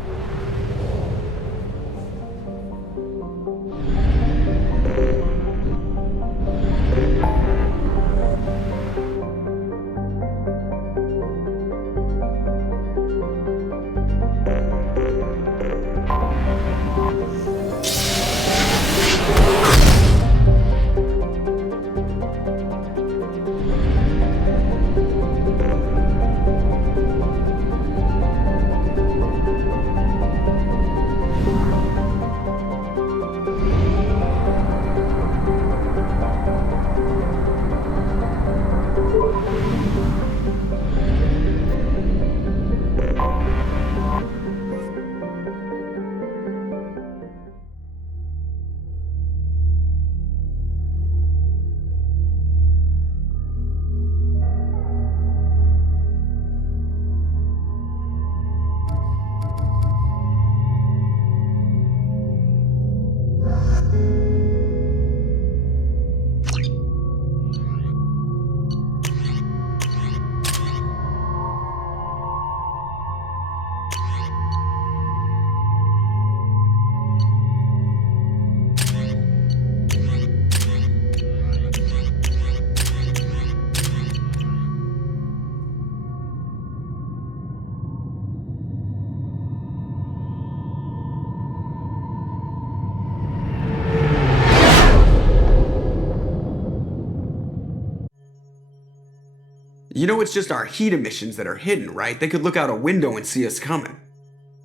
You know it's just our heat emissions that are hidden, right? They could look out a window and see us coming.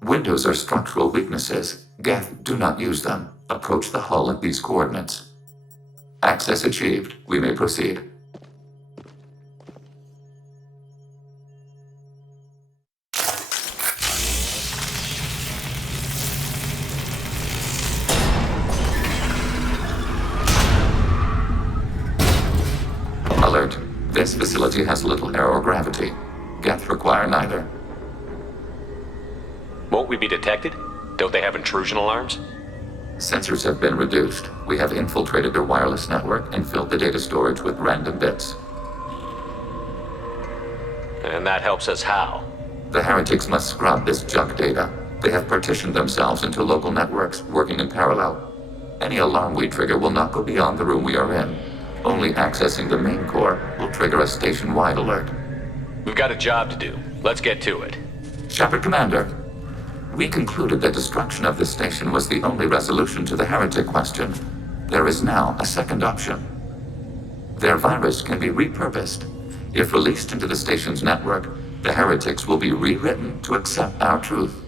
Windows are structural weaknesses. Geth, do not use them. Approach the hull at these coordinates. Access achieved. We may proceed. Alert. This facility has little aerogravity. Geth require neither. Won't we be detected? Don't they have intrusion alarms? Sensors have been reduced. We have infiltrated their wireless network and filled the data storage with random bits. And that helps us how? The heretics must scrub this junk data. They have partitioned themselves into local networks, working in parallel. Any alarm we trigger will not go beyond the room we are in. Only accessing the main core will trigger a station-wide alert. We've got a job to do. Let's get to it. Shepard Commander, we concluded that destruction of the station was the only resolution to the heretic question. There is now a second option. Their virus can be repurposed. If released into the station's network, the heretics will be rewritten to accept our truth.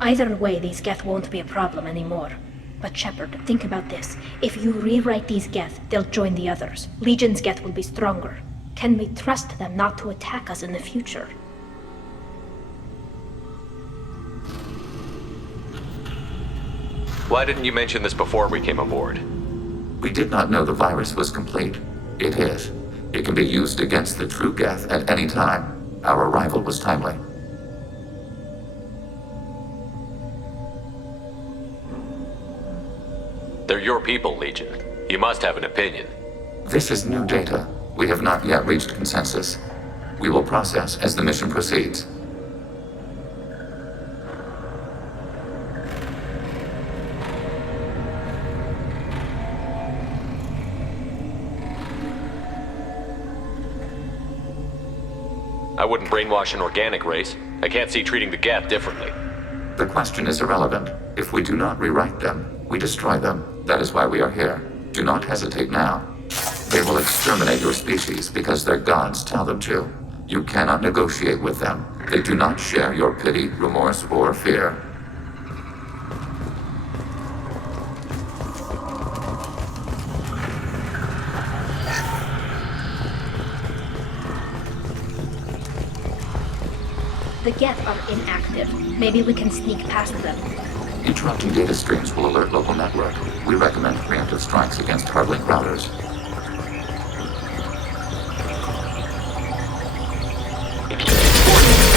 Either way, these geth won't be a problem anymore. But Shepard, think about this. If you rewrite these geth, they'll join the others. Legion's geth will be stronger. Can we trust them not to attack us in the future? Why didn't you mention this before we came aboard? We did not know the virus was complete. It is. It can be used against the true geth at any time. Our arrival was timely. They're your people, Legion. You must have an opinion. This is new data. We have not yet reached consensus. We will process as the mission proceeds. I wouldn't brainwash an organic race. I can't see treating the geth differently. The question is irrelevant. If we do not rewrite them, we destroy them. That is why we are here. Do not hesitate now. They will exterminate your species because their gods tell them to. You cannot negotiate with them. They do not share your pity, remorse, or fear. The geth are inactive. Maybe we can sneak past them. Interrupting data streams will alert local network. We recommend preemptive strikes against hardlink routers.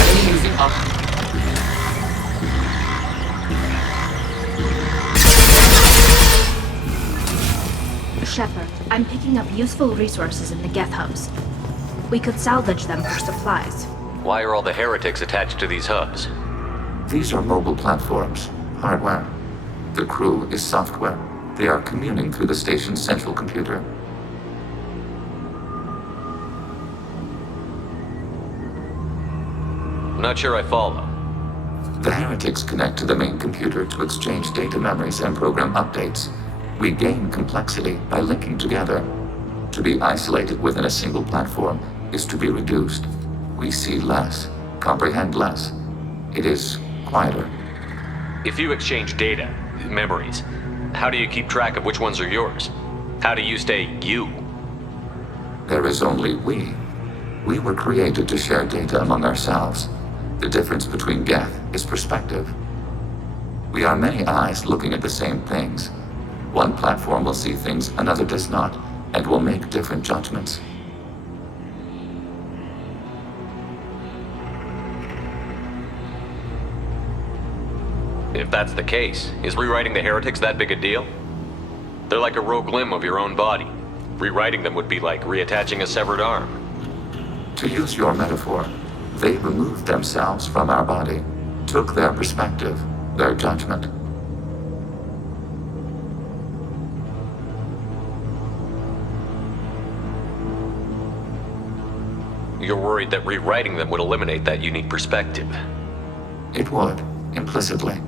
Enemy using Shepard, I'm picking up useful resources in the geth hubs. We could salvage them for supplies. Why are all the heretics attached to these hubs? These are mobile platforms. Hardware. The crew is software. They are communing through the station's central computer. Not sure I follow. The heretics connect to the main computer to exchange data memories and program updates. We gain complexity by linking together. To be isolated within a single platform is to be reduced. We see less, comprehend less. It is quieter. If you exchange data, memories, how do you keep track of which ones are yours? How do you stay you? There is only we. We were created to share data among ourselves. The difference between geth is perspective. We are many eyes looking at the same things. One platform will see things another does not, and will make different judgments. If that's the case, is rewriting the heretics that big a deal? They're like a rogue limb of your own body. Rewriting them would be like reattaching a severed arm. To use your metaphor, they removed themselves from our body, took their perspective, their judgment. You're worried that rewriting them would eliminate that unique perspective. It would, implicitly.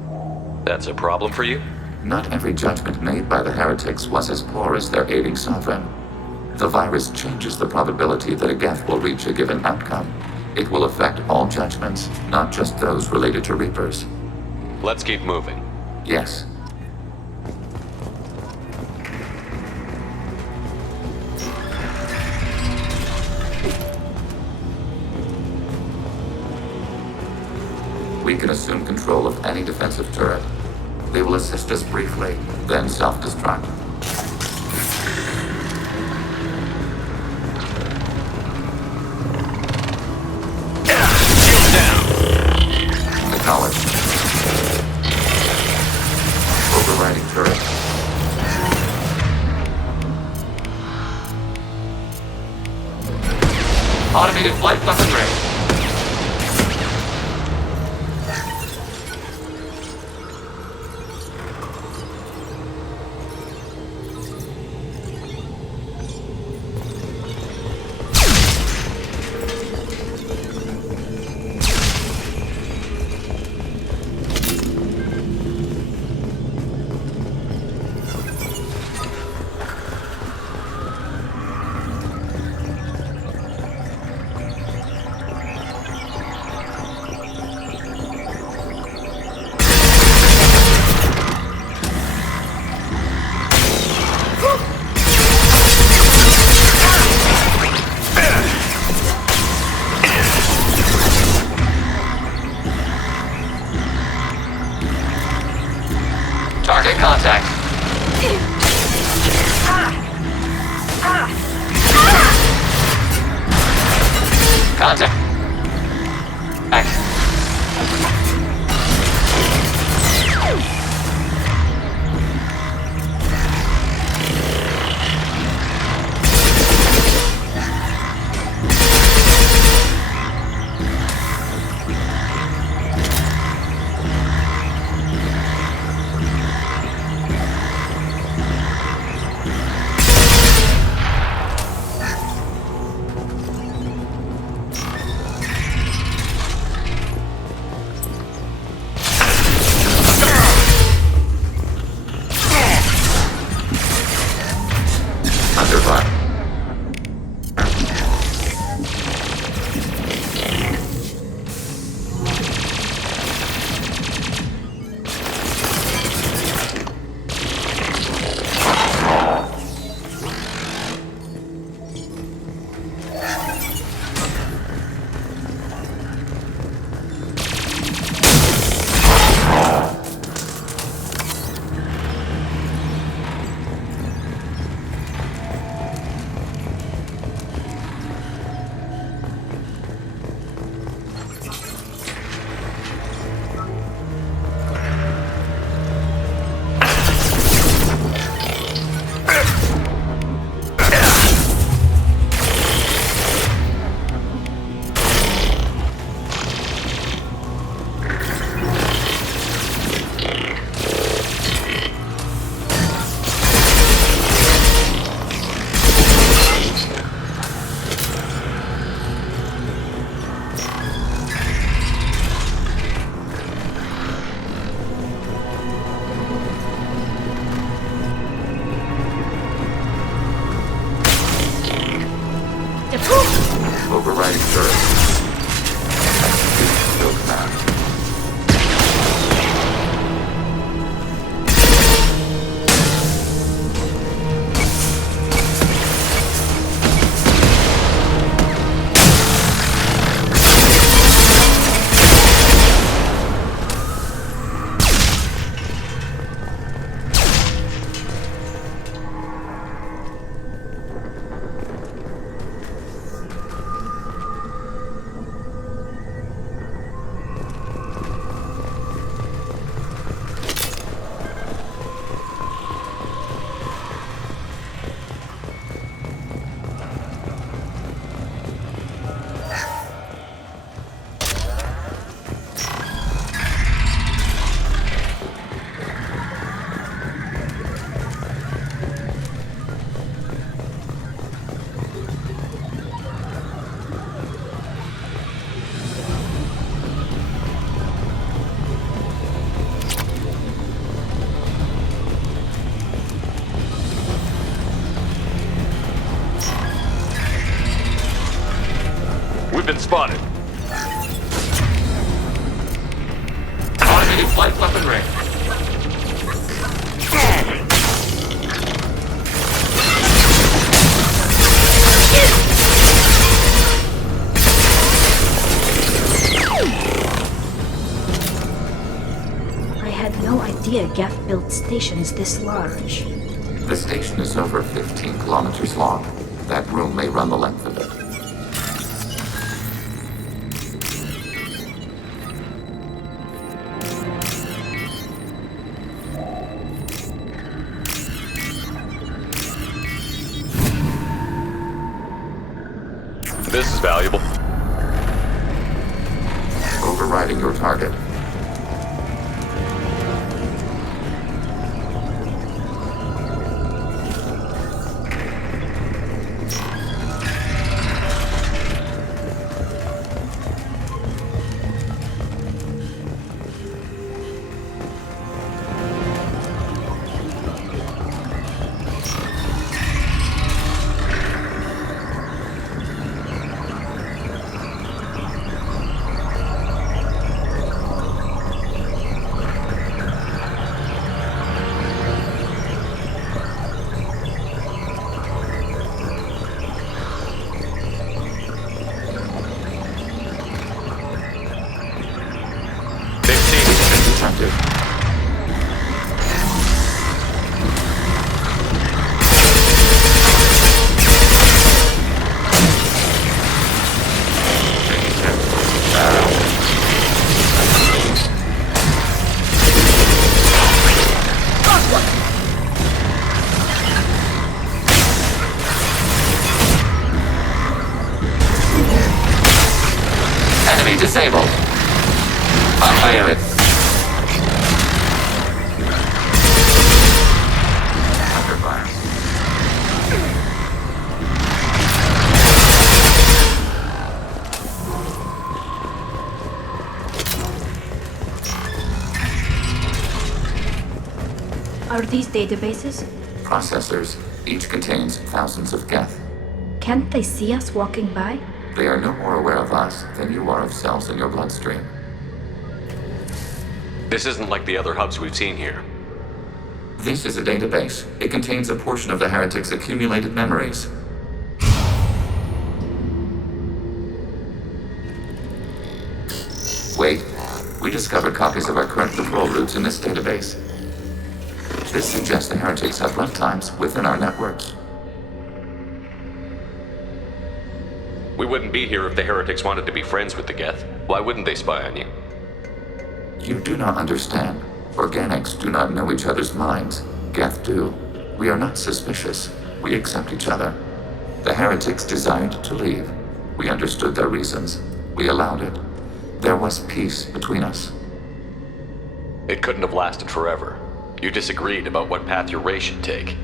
That's a problem for you? Not every judgment made by the heretics was as poor as their aiding sovereign. The virus changes the probability that a geth will reach a given outcome. It will affect all judgments, not just those related to Reapers. Let's keep moving. Yes. We can assume control of any defensive turret. They will assist us briefly, then self-destruct. Shield down! Acknowledged. Overriding turret. Automated flight weaponry. Target contact. Contact. Under fire. Overriding turret. Execute no command. We've been spotted. Targeting flight weapon ring. I had no idea geth built stations this large. The station is over 15 kilometers long. That room may run the length of it. This is valuable. Overriding your target. Are these databases? Processors. Each contains thousands of geth. Can't they see us walking by? They are no more aware of us than you are of cells in your bloodstream. This isn't like the other hubs we've seen here. This is a database. It contains a portion of the heretic's accumulated memories. Wait. We discovered copies of our current patrol routes in this database. This suggests the heretics have runtimes within our networks. We wouldn't be here if the heretics wanted to be friends with the geth. Why wouldn't they spy on you? You do not understand. Organics do not know each other's minds. Geth do. We are not suspicious. We accept each other. The heretics desired to leave. We understood their reasons. We allowed it. There was peace between us. It couldn't have lasted forever. You disagreed about what path your race should take.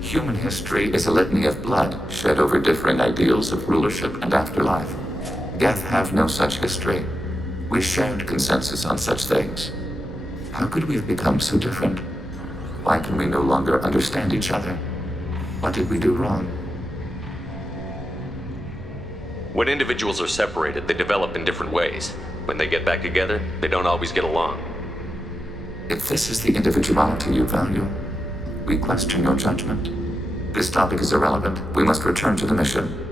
Human history is a litany of blood shed over differing ideals of rulership and afterlife. Geth have no such history. We shared consensus on such things. How could we have become so different? Why can we no longer understand each other? What did we do wrong? When individuals are separated, they develop in different ways. When they get back together, they don't always get along. If this is the individuality you value, we question your judgment. This topic is irrelevant. We must return to the mission.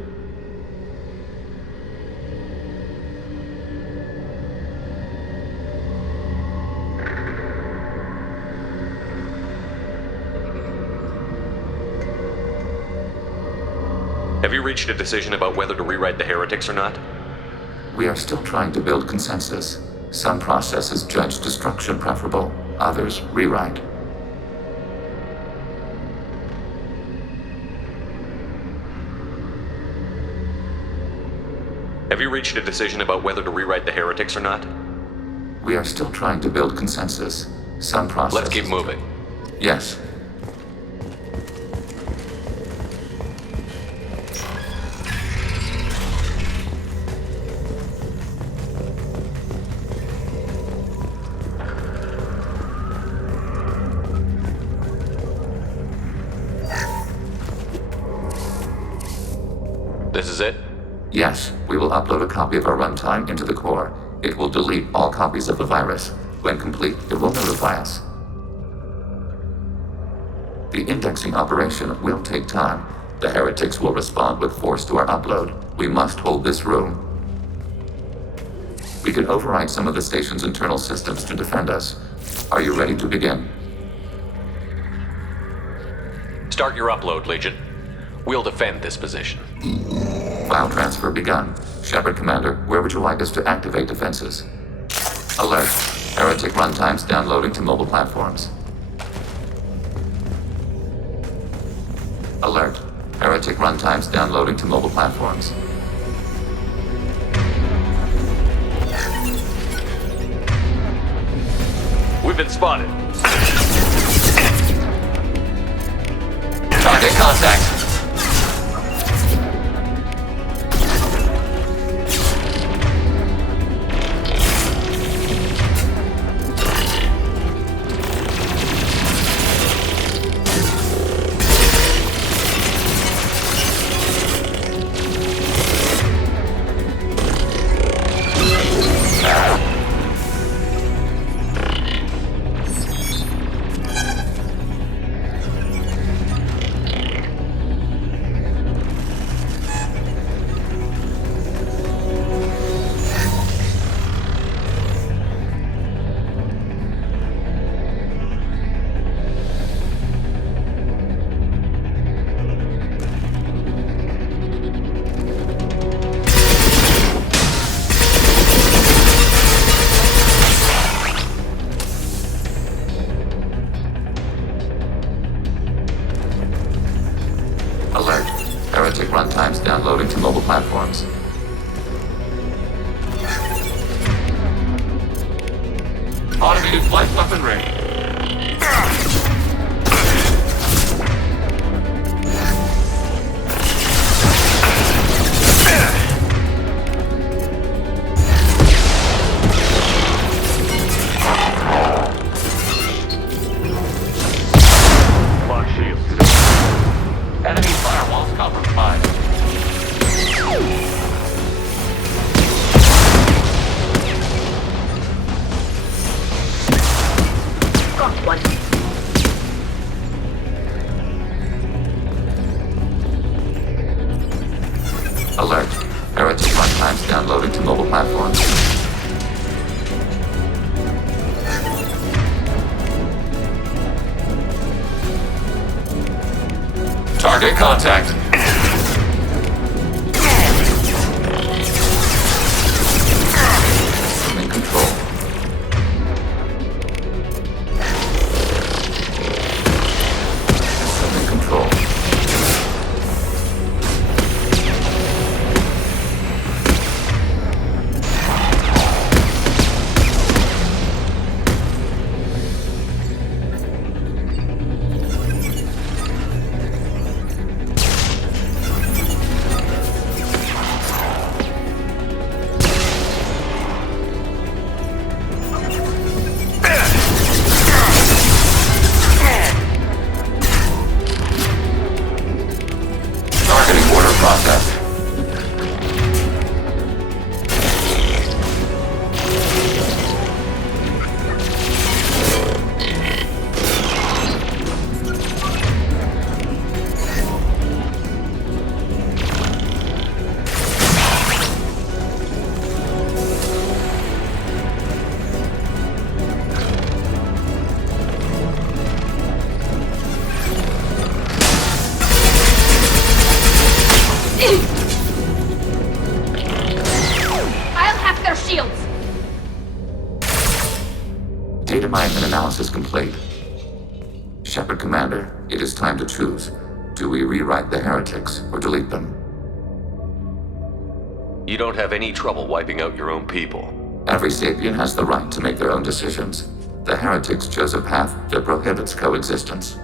Have you reached a decision about whether to rewrite the heretics or not? We are still trying to build consensus. Some processes judge destruction preferable, others rewrite. Have you reached a decision about whether to rewrite the heretics or not? We are still trying to build consensus. Some processes... Let's keep moving. Yes. This is it? Yes, we will upload a copy of our runtime into the core. It will delete all copies of the virus. When complete, it will notify us. The indexing operation will take time. The heretics will respond with force to our upload. We must hold this room. We can override some of the station's internal systems to defend us. Are you ready to begin? Start your upload, Legion. We'll defend this position. File transfer begun. Shepard Commander, where would you like us to activate defenses? Alert. Heretic runtimes downloading to mobile platforms. Alert. Heretic runtimes downloading to mobile platforms. We've been spotted. Target contact. Alert. Heretic runtimes downloading to mobile platforms. Automated flight weaponry. one. Alert. Heretic runtimes downloading to mobile platforms. Target contact. Assuming control. Assuming control. Targeting order process. I'll hack their shields! Data mine and analysis complete. Shepard Commander, it is time to choose. Do we rewrite the heretics or delete them? You don't have any trouble wiping out your own people. Every sapient has the right to make their own decisions. The heretics chose a path that prohibits coexistence.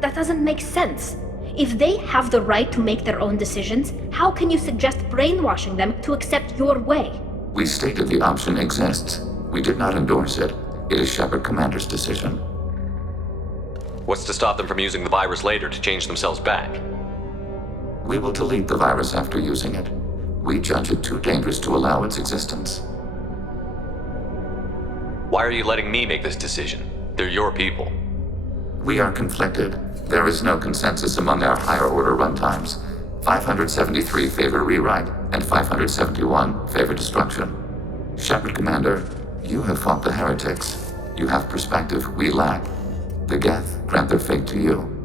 That doesn't make sense. If they have the right to make their own decisions, how can you suggest brainwashing them to accept your way? We stated the option exists. We did not endorse it. It is Shepard Commander's decision. What's to stop them from using the virus later to change themselves back? We will delete the virus after using it. We judge it too dangerous to allow its existence. Why are you letting me make this decision? They're your people. We are conflicted. There is no consensus among our higher order runtimes. 573 favor rewrite, and 571 favor destruction. Shepard Commander, you have fought the heretics. You have perspective we lack. The geth grant their fate to you.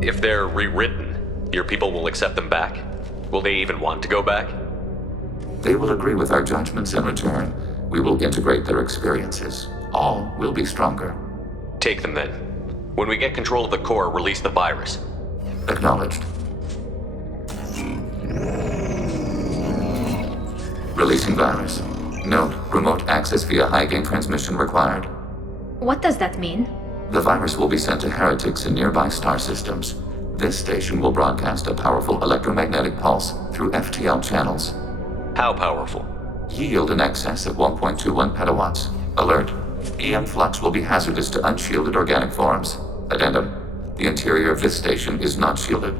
If they're rewritten, your people will accept them back? Will they even want to go back? They will agree with our judgments in return. We will integrate their experiences. All will be stronger. Take them then. When we get control of the core, release the virus. Acknowledged. Releasing virus. Note, remote access via high-gain transmission required. What does that mean? The virus will be sent to heretics in nearby star systems. This station will broadcast a powerful electromagnetic pulse through FTL channels. How powerful? Yield in excess of 1.21 petawatts. Alert. EM flux will be hazardous to unshielded organic forms. Addendum. The interior of this station is not shielded.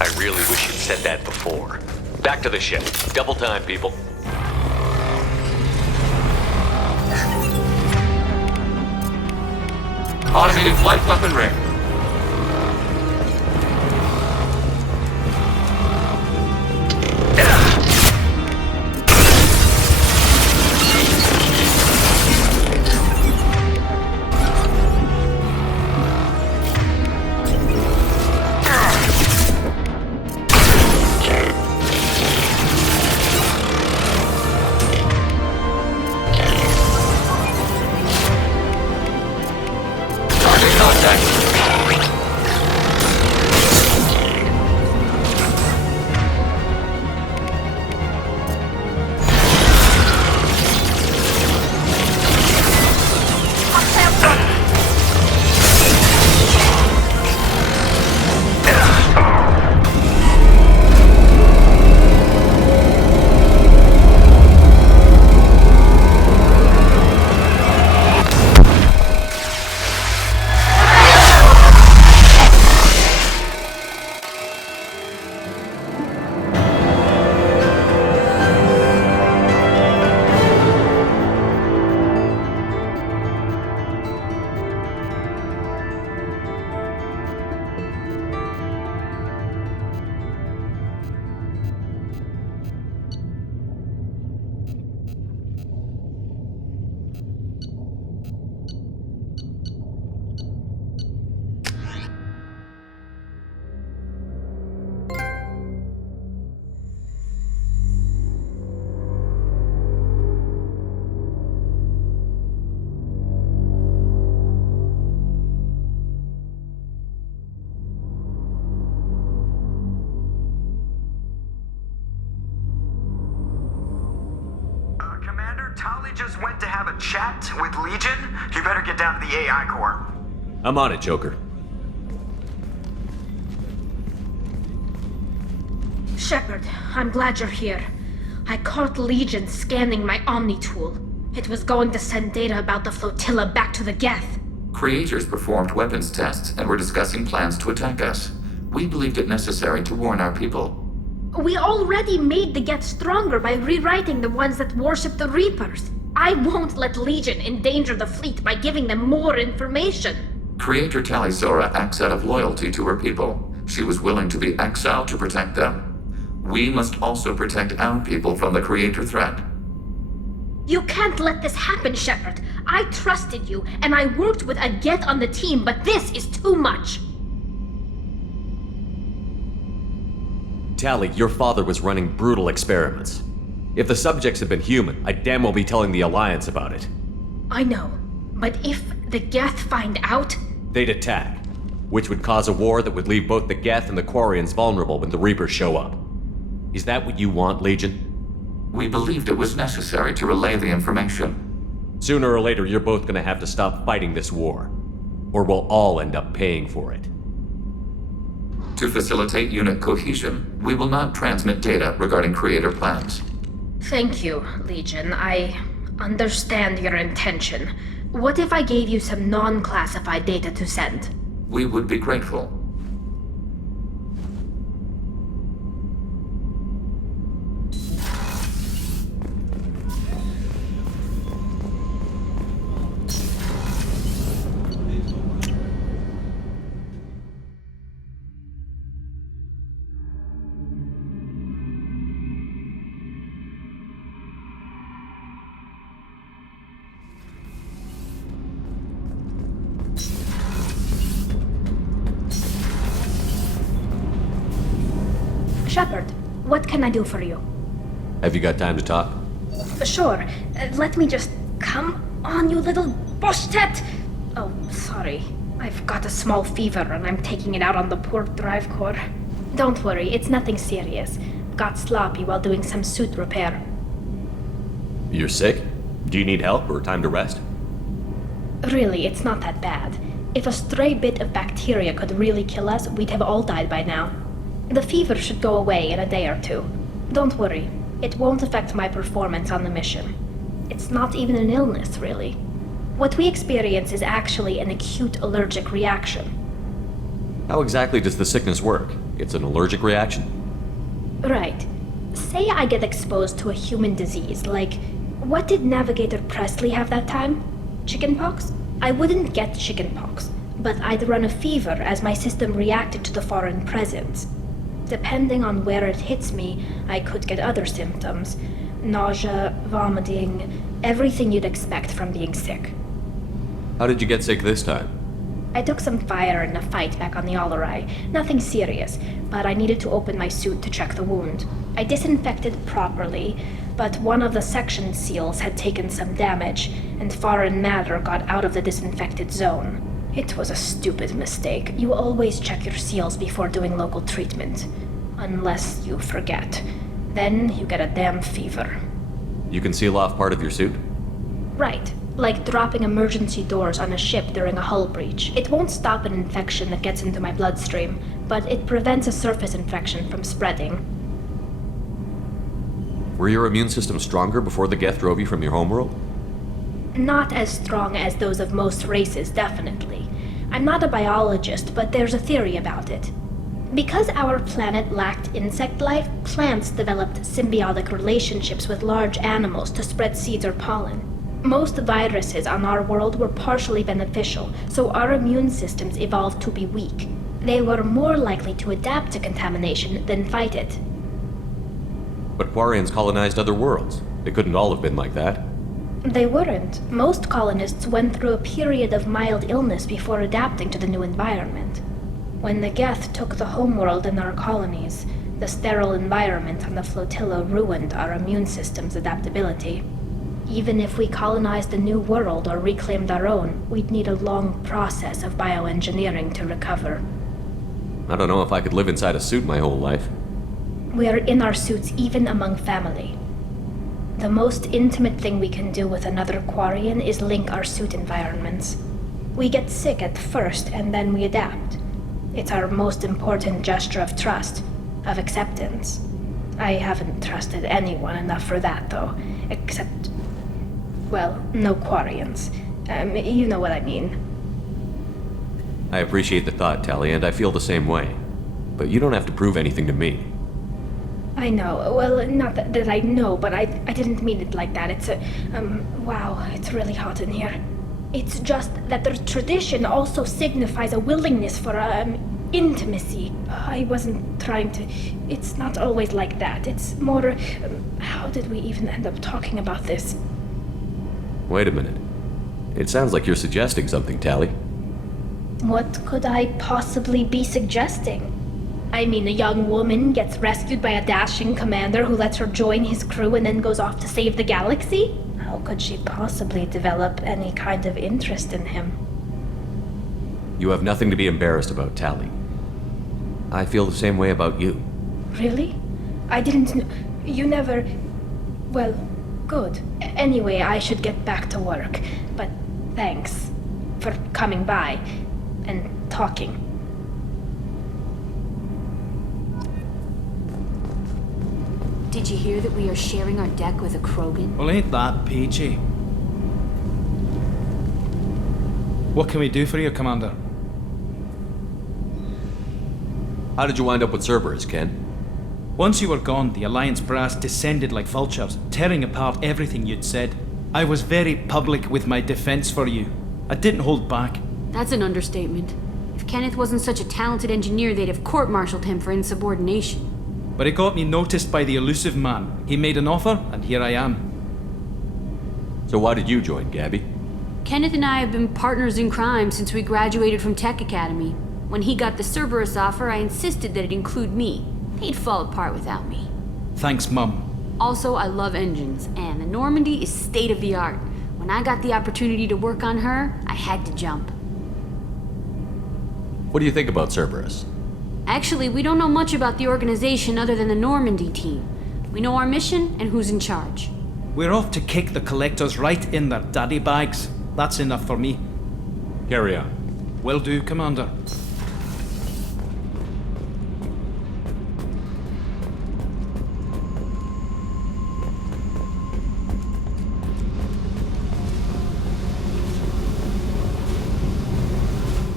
I really wish you'd said that before. Back to the ship. Double time, people. Automated flight weaponry. Target contact. Tali just went to have a chat with Legion. You better get down to the AI core. I'm on it, Joker. Shepard, I'm glad you're here. I caught Legion scanning my Omni tool. It was going to send data about the flotilla back to the geth. Creators performed weapons tests and were discussing plans to attack us. We believed it necessary to warn our people. We already made the geth stronger by rewriting the ones that worship the Reapers. I won't let Legion endanger the fleet by giving them more information. Creator Talizora acts out of loyalty to her people. She was willing to be exiled to protect them. We must also protect our people from the Creator threat. You can't let this happen, Shepard. I trusted you, and I worked with a geth on the team, but this is too much. Tali, your father was running brutal experiments. If the subjects had been human, I'd damn well be telling the Alliance about it. I know, but if the geth find out... They'd attack, which would cause a war that would leave both the geth and the Quarians vulnerable when the Reapers show up. Is that what you want, Legion? We believed it was necessary to relay the information. Sooner or later, you're both gonna have to stop fighting this war, or we'll all end up paying for it. To facilitate unit cohesion, we will not transmit data regarding Creator plans. Thank you, Legion. I understand your intention. What if I gave you some non-classified data to send? We would be grateful. Shepard, what can I do for you? Have you got time to talk? Sure. Let me just... Come on, you little boshtet! Oh, sorry. I've got a small fever and I'm taking it out on the poor drive core. Don't worry, it's nothing serious. Got sloppy while doing some suit repair. You're sick? Do you need help or time to rest? Really, it's not that bad. If a stray bit of bacteria could really kill us, we'd have all died by now. The fever should go away in a day or two. Don't worry, it won't affect my performance on the mission. It's not even an illness, really. What we experience is actually an acute allergic reaction. How exactly does the sickness work? It's an allergic reaction? Right. Say I get exposed to a human disease, like... What did Navigator Presley have that time? Chickenpox? I wouldn't get chickenpox, but I'd run a fever as my system reacted to the foreign presence. Depending on where it hits me, I could get other symptoms. Nausea, vomiting, everything you'd expect from being sick. How did you get sick this time? I took some fire in a fight back on the Allerai. Nothing serious, but I needed to open my suit to check the wound. I disinfected properly, but one of the section seals had taken some damage, and foreign matter got out of the disinfected zone. It was a stupid mistake. You always check your seals before doing local treatment. Unless you forget. Then you get a damn fever. You can seal off part of your suit? Right. Like dropping emergency doors on a ship during a hull breach. It won't stop an infection that gets into my bloodstream, but it prevents a surface infection from spreading. Were your immune system stronger before the geth drove you from your homeworld? Not as strong as those of most races, definitely. I'm not a biologist, but there's a theory about it. Because our planet lacked insect life, plants developed symbiotic relationships with large animals to spread seeds or pollen. Most viruses on our world were partially beneficial, so our immune systems evolved to be weak. They were more likely to adapt to contamination than fight it. But Quarians colonized other worlds. They couldn't all have been like that. They weren't. Most colonists went through a period of mild illness before adapting to the new environment. When the geth took the homeworld in our colonies, the sterile environment on the flotilla ruined our immune system's adaptability. Even if we colonized a new world or reclaimed our own, we'd need a long process of bioengineering to recover. I don't know if I could live inside a suit my whole life. We are in our suits even among family. The most intimate thing we can do with another Quarian is link our suit environments. We get sick at first, and then we adapt. It's our most important gesture of trust, of acceptance. I haven't trusted anyone enough for that, though. Except, well, no Quarians. You know what I mean. I appreciate the thought, Tally, and I feel the same way. But you don't have to prove anything to me. I know. Well, not that I know, but I didn't mean it like that. It's wow, it's really hot in here. It's just that the tradition also signifies a willingness for, intimacy. I wasn't trying to... It's not always like that. It's more... how did we even end up talking about this? Wait a minute. It sounds like you're suggesting something, Tally. What could I possibly be suggesting? I mean, a young woman gets rescued by a dashing commander who lets her join his crew and then goes off to save the galaxy? How could she possibly develop any kind of interest in him? You have nothing to be embarrassed about, Tally. I feel the same way about you. Really? I didn't know... You never... Well, good. Anyway, I should get back to work. But thanks for coming by and talking. Did you hear that we are sharing our deck with a Krogan? Well, ain't that peachy? What can we do for you, Commander? How did you wind up with Cerberus, Ken? Once you were gone, the Alliance brass descended like vultures, tearing apart everything you'd said. I was very public with my defense for you. I didn't hold back. That's an understatement. If Kenneth wasn't such a talented engineer, they'd have court-martialed him for insubordination. But it got me noticed by the elusive man. He made an offer, and here I am. So why did you join, Gabby? Kenneth and I have been partners in crime since we graduated from Tech Academy. When he got the Cerberus offer, I insisted that it include me. He'd fall apart without me. Thanks, Mum. Also, I love engines, and the Normandy is state-of-the-art. When I got the opportunity to work on her, I had to jump. What do you think about Cerberus? Actually, we don't know much about the organization other than the Normandy team. We know our mission and who's in charge. We're off to kick the Collectors right in their daddy bags. That's enough for me. Carry on. Will do, Commander.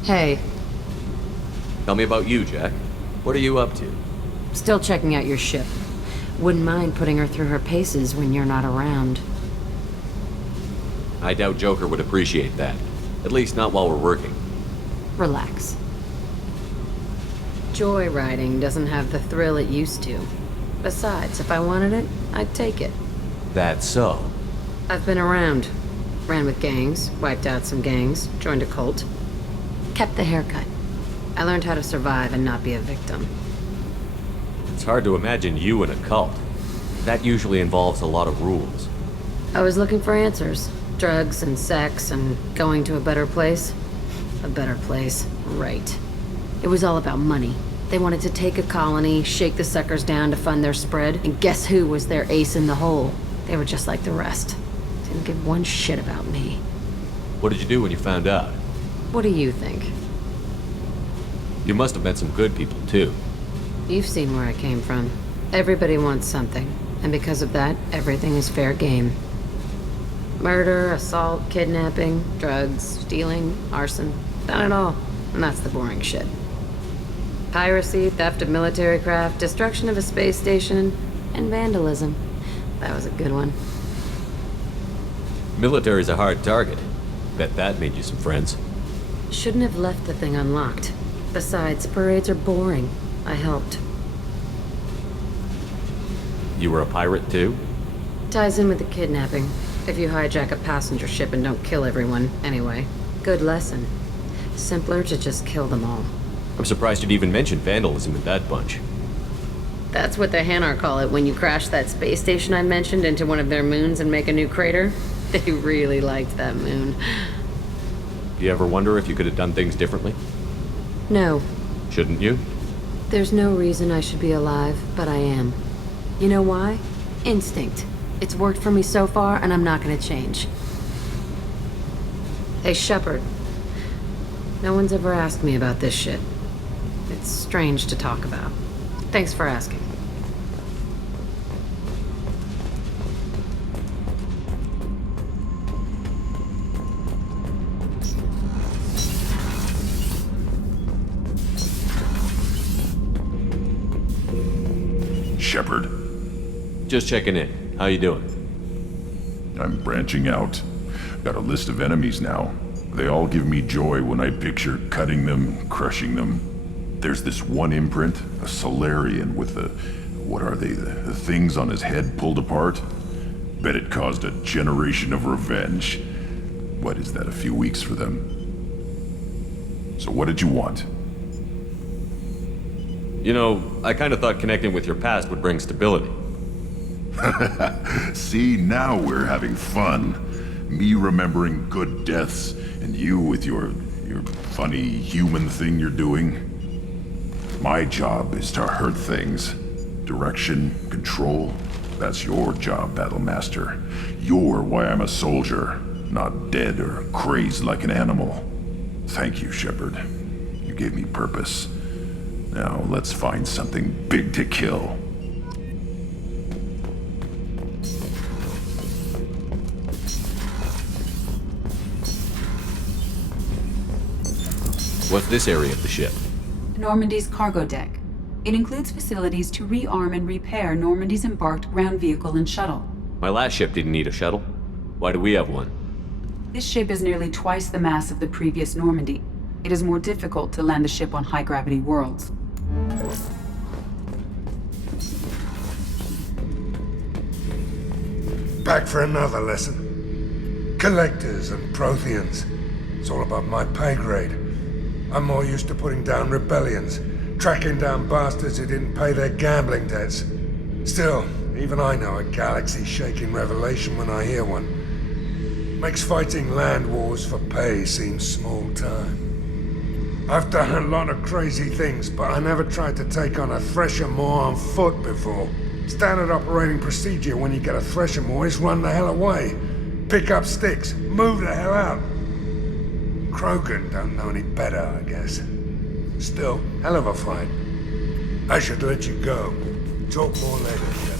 Hey. Tell me about you, Jack. What are you up to? Still checking out your ship. Wouldn't mind putting her through her paces when you're not around. I doubt Joker would appreciate that. At least not while we're working. Relax. Joyriding doesn't have the thrill it used to. Besides, if I wanted it, I'd take it. That's so. I've been around. Ran with gangs, wiped out some gangs, joined a cult. Kept the haircut. I learned how to survive and not be a victim. It's hard to imagine you in a cult. That usually involves a lot of rules. I was looking for answers. Drugs and sex and going to a better place. A better place, right. It was all about money. They wanted to take a colony, shake the suckers down to fund their spread, and guess who was their ace in the hole? They were just like the rest. Didn't give one shit about me. What did you do when you found out? What do you think? You must have met some good people, too. You've seen where I came from. Everybody wants something, and because of that, everything is fair game. Murder, assault, kidnapping, drugs, stealing, arson. Done it all. And that's the boring shit. Piracy, theft of military craft, destruction of a space station, and vandalism. That was a good one. Military's a hard target. Bet that made you some friends. Shouldn't have left the thing unlocked. Besides, parades are boring. I helped. You were a pirate, too? Ties in with the kidnapping. If you hijack a passenger ship and don't kill everyone, anyway. Good lesson. Simpler to just kill them all. I'm surprised you'd even mention vandalism in that bunch. That's what the Hanar call it when you crash that space station I mentioned into one of their moons and make a new crater. They really liked that moon. Do you ever wonder if you could have done things differently? No. Shouldn't you? There's no reason I should be alive, but I am. You know why? Instinct. It's worked for me so far, and I'm not gonna change. Hey, Shepard. No one's ever asked me about this shit. It's strange to talk about. Thanks for asking. Shepard. Just checking in. How you doing? I'm branching out. Got a list of enemies now. They all give me joy when I picture cutting them, crushing them. There's this one imprint, a Solarian with the... what are they? The things on his head pulled apart? Bet it caused a generation of revenge. What is that, a few weeks for them? So what did you want? You know, I kind of thought connecting with your past would bring stability. See, now we're having fun. Me remembering good deaths, and you with your funny human thing you're doing. My job is to hurt things. Direction, control, that's your job, Battlemaster. You're why I'm a soldier, not dead or crazed like an animal. Thank you, Shepard. You gave me purpose. Now let's find something big to kill. What's this area of the ship? Normandy's cargo deck. It includes facilities to rearm and repair Normandy's embarked ground vehicle and shuttle. My last ship didn't need a shuttle. Why do we have one? This ship is nearly twice the mass of the previous Normandy. It is more difficult to land the ship on high-gravity worlds. Back for another lesson. Collectors and Protheans. It's all above my pay grade. I'm more used to putting down rebellions, tracking down bastards who didn't pay their gambling debts. Still, even I know a galaxy-shaking revelation when I hear one. Makes fighting land wars for pay seem small time. I've done a lot of crazy things, but I never tried to take on a Thresher Maw on foot before. Standard operating procedure when you get a Thresher Maw is run the hell away. Pick up sticks, move the hell out. Krogan don't know any better, I guess. Still, hell of a fight. I should let you go. Talk more later.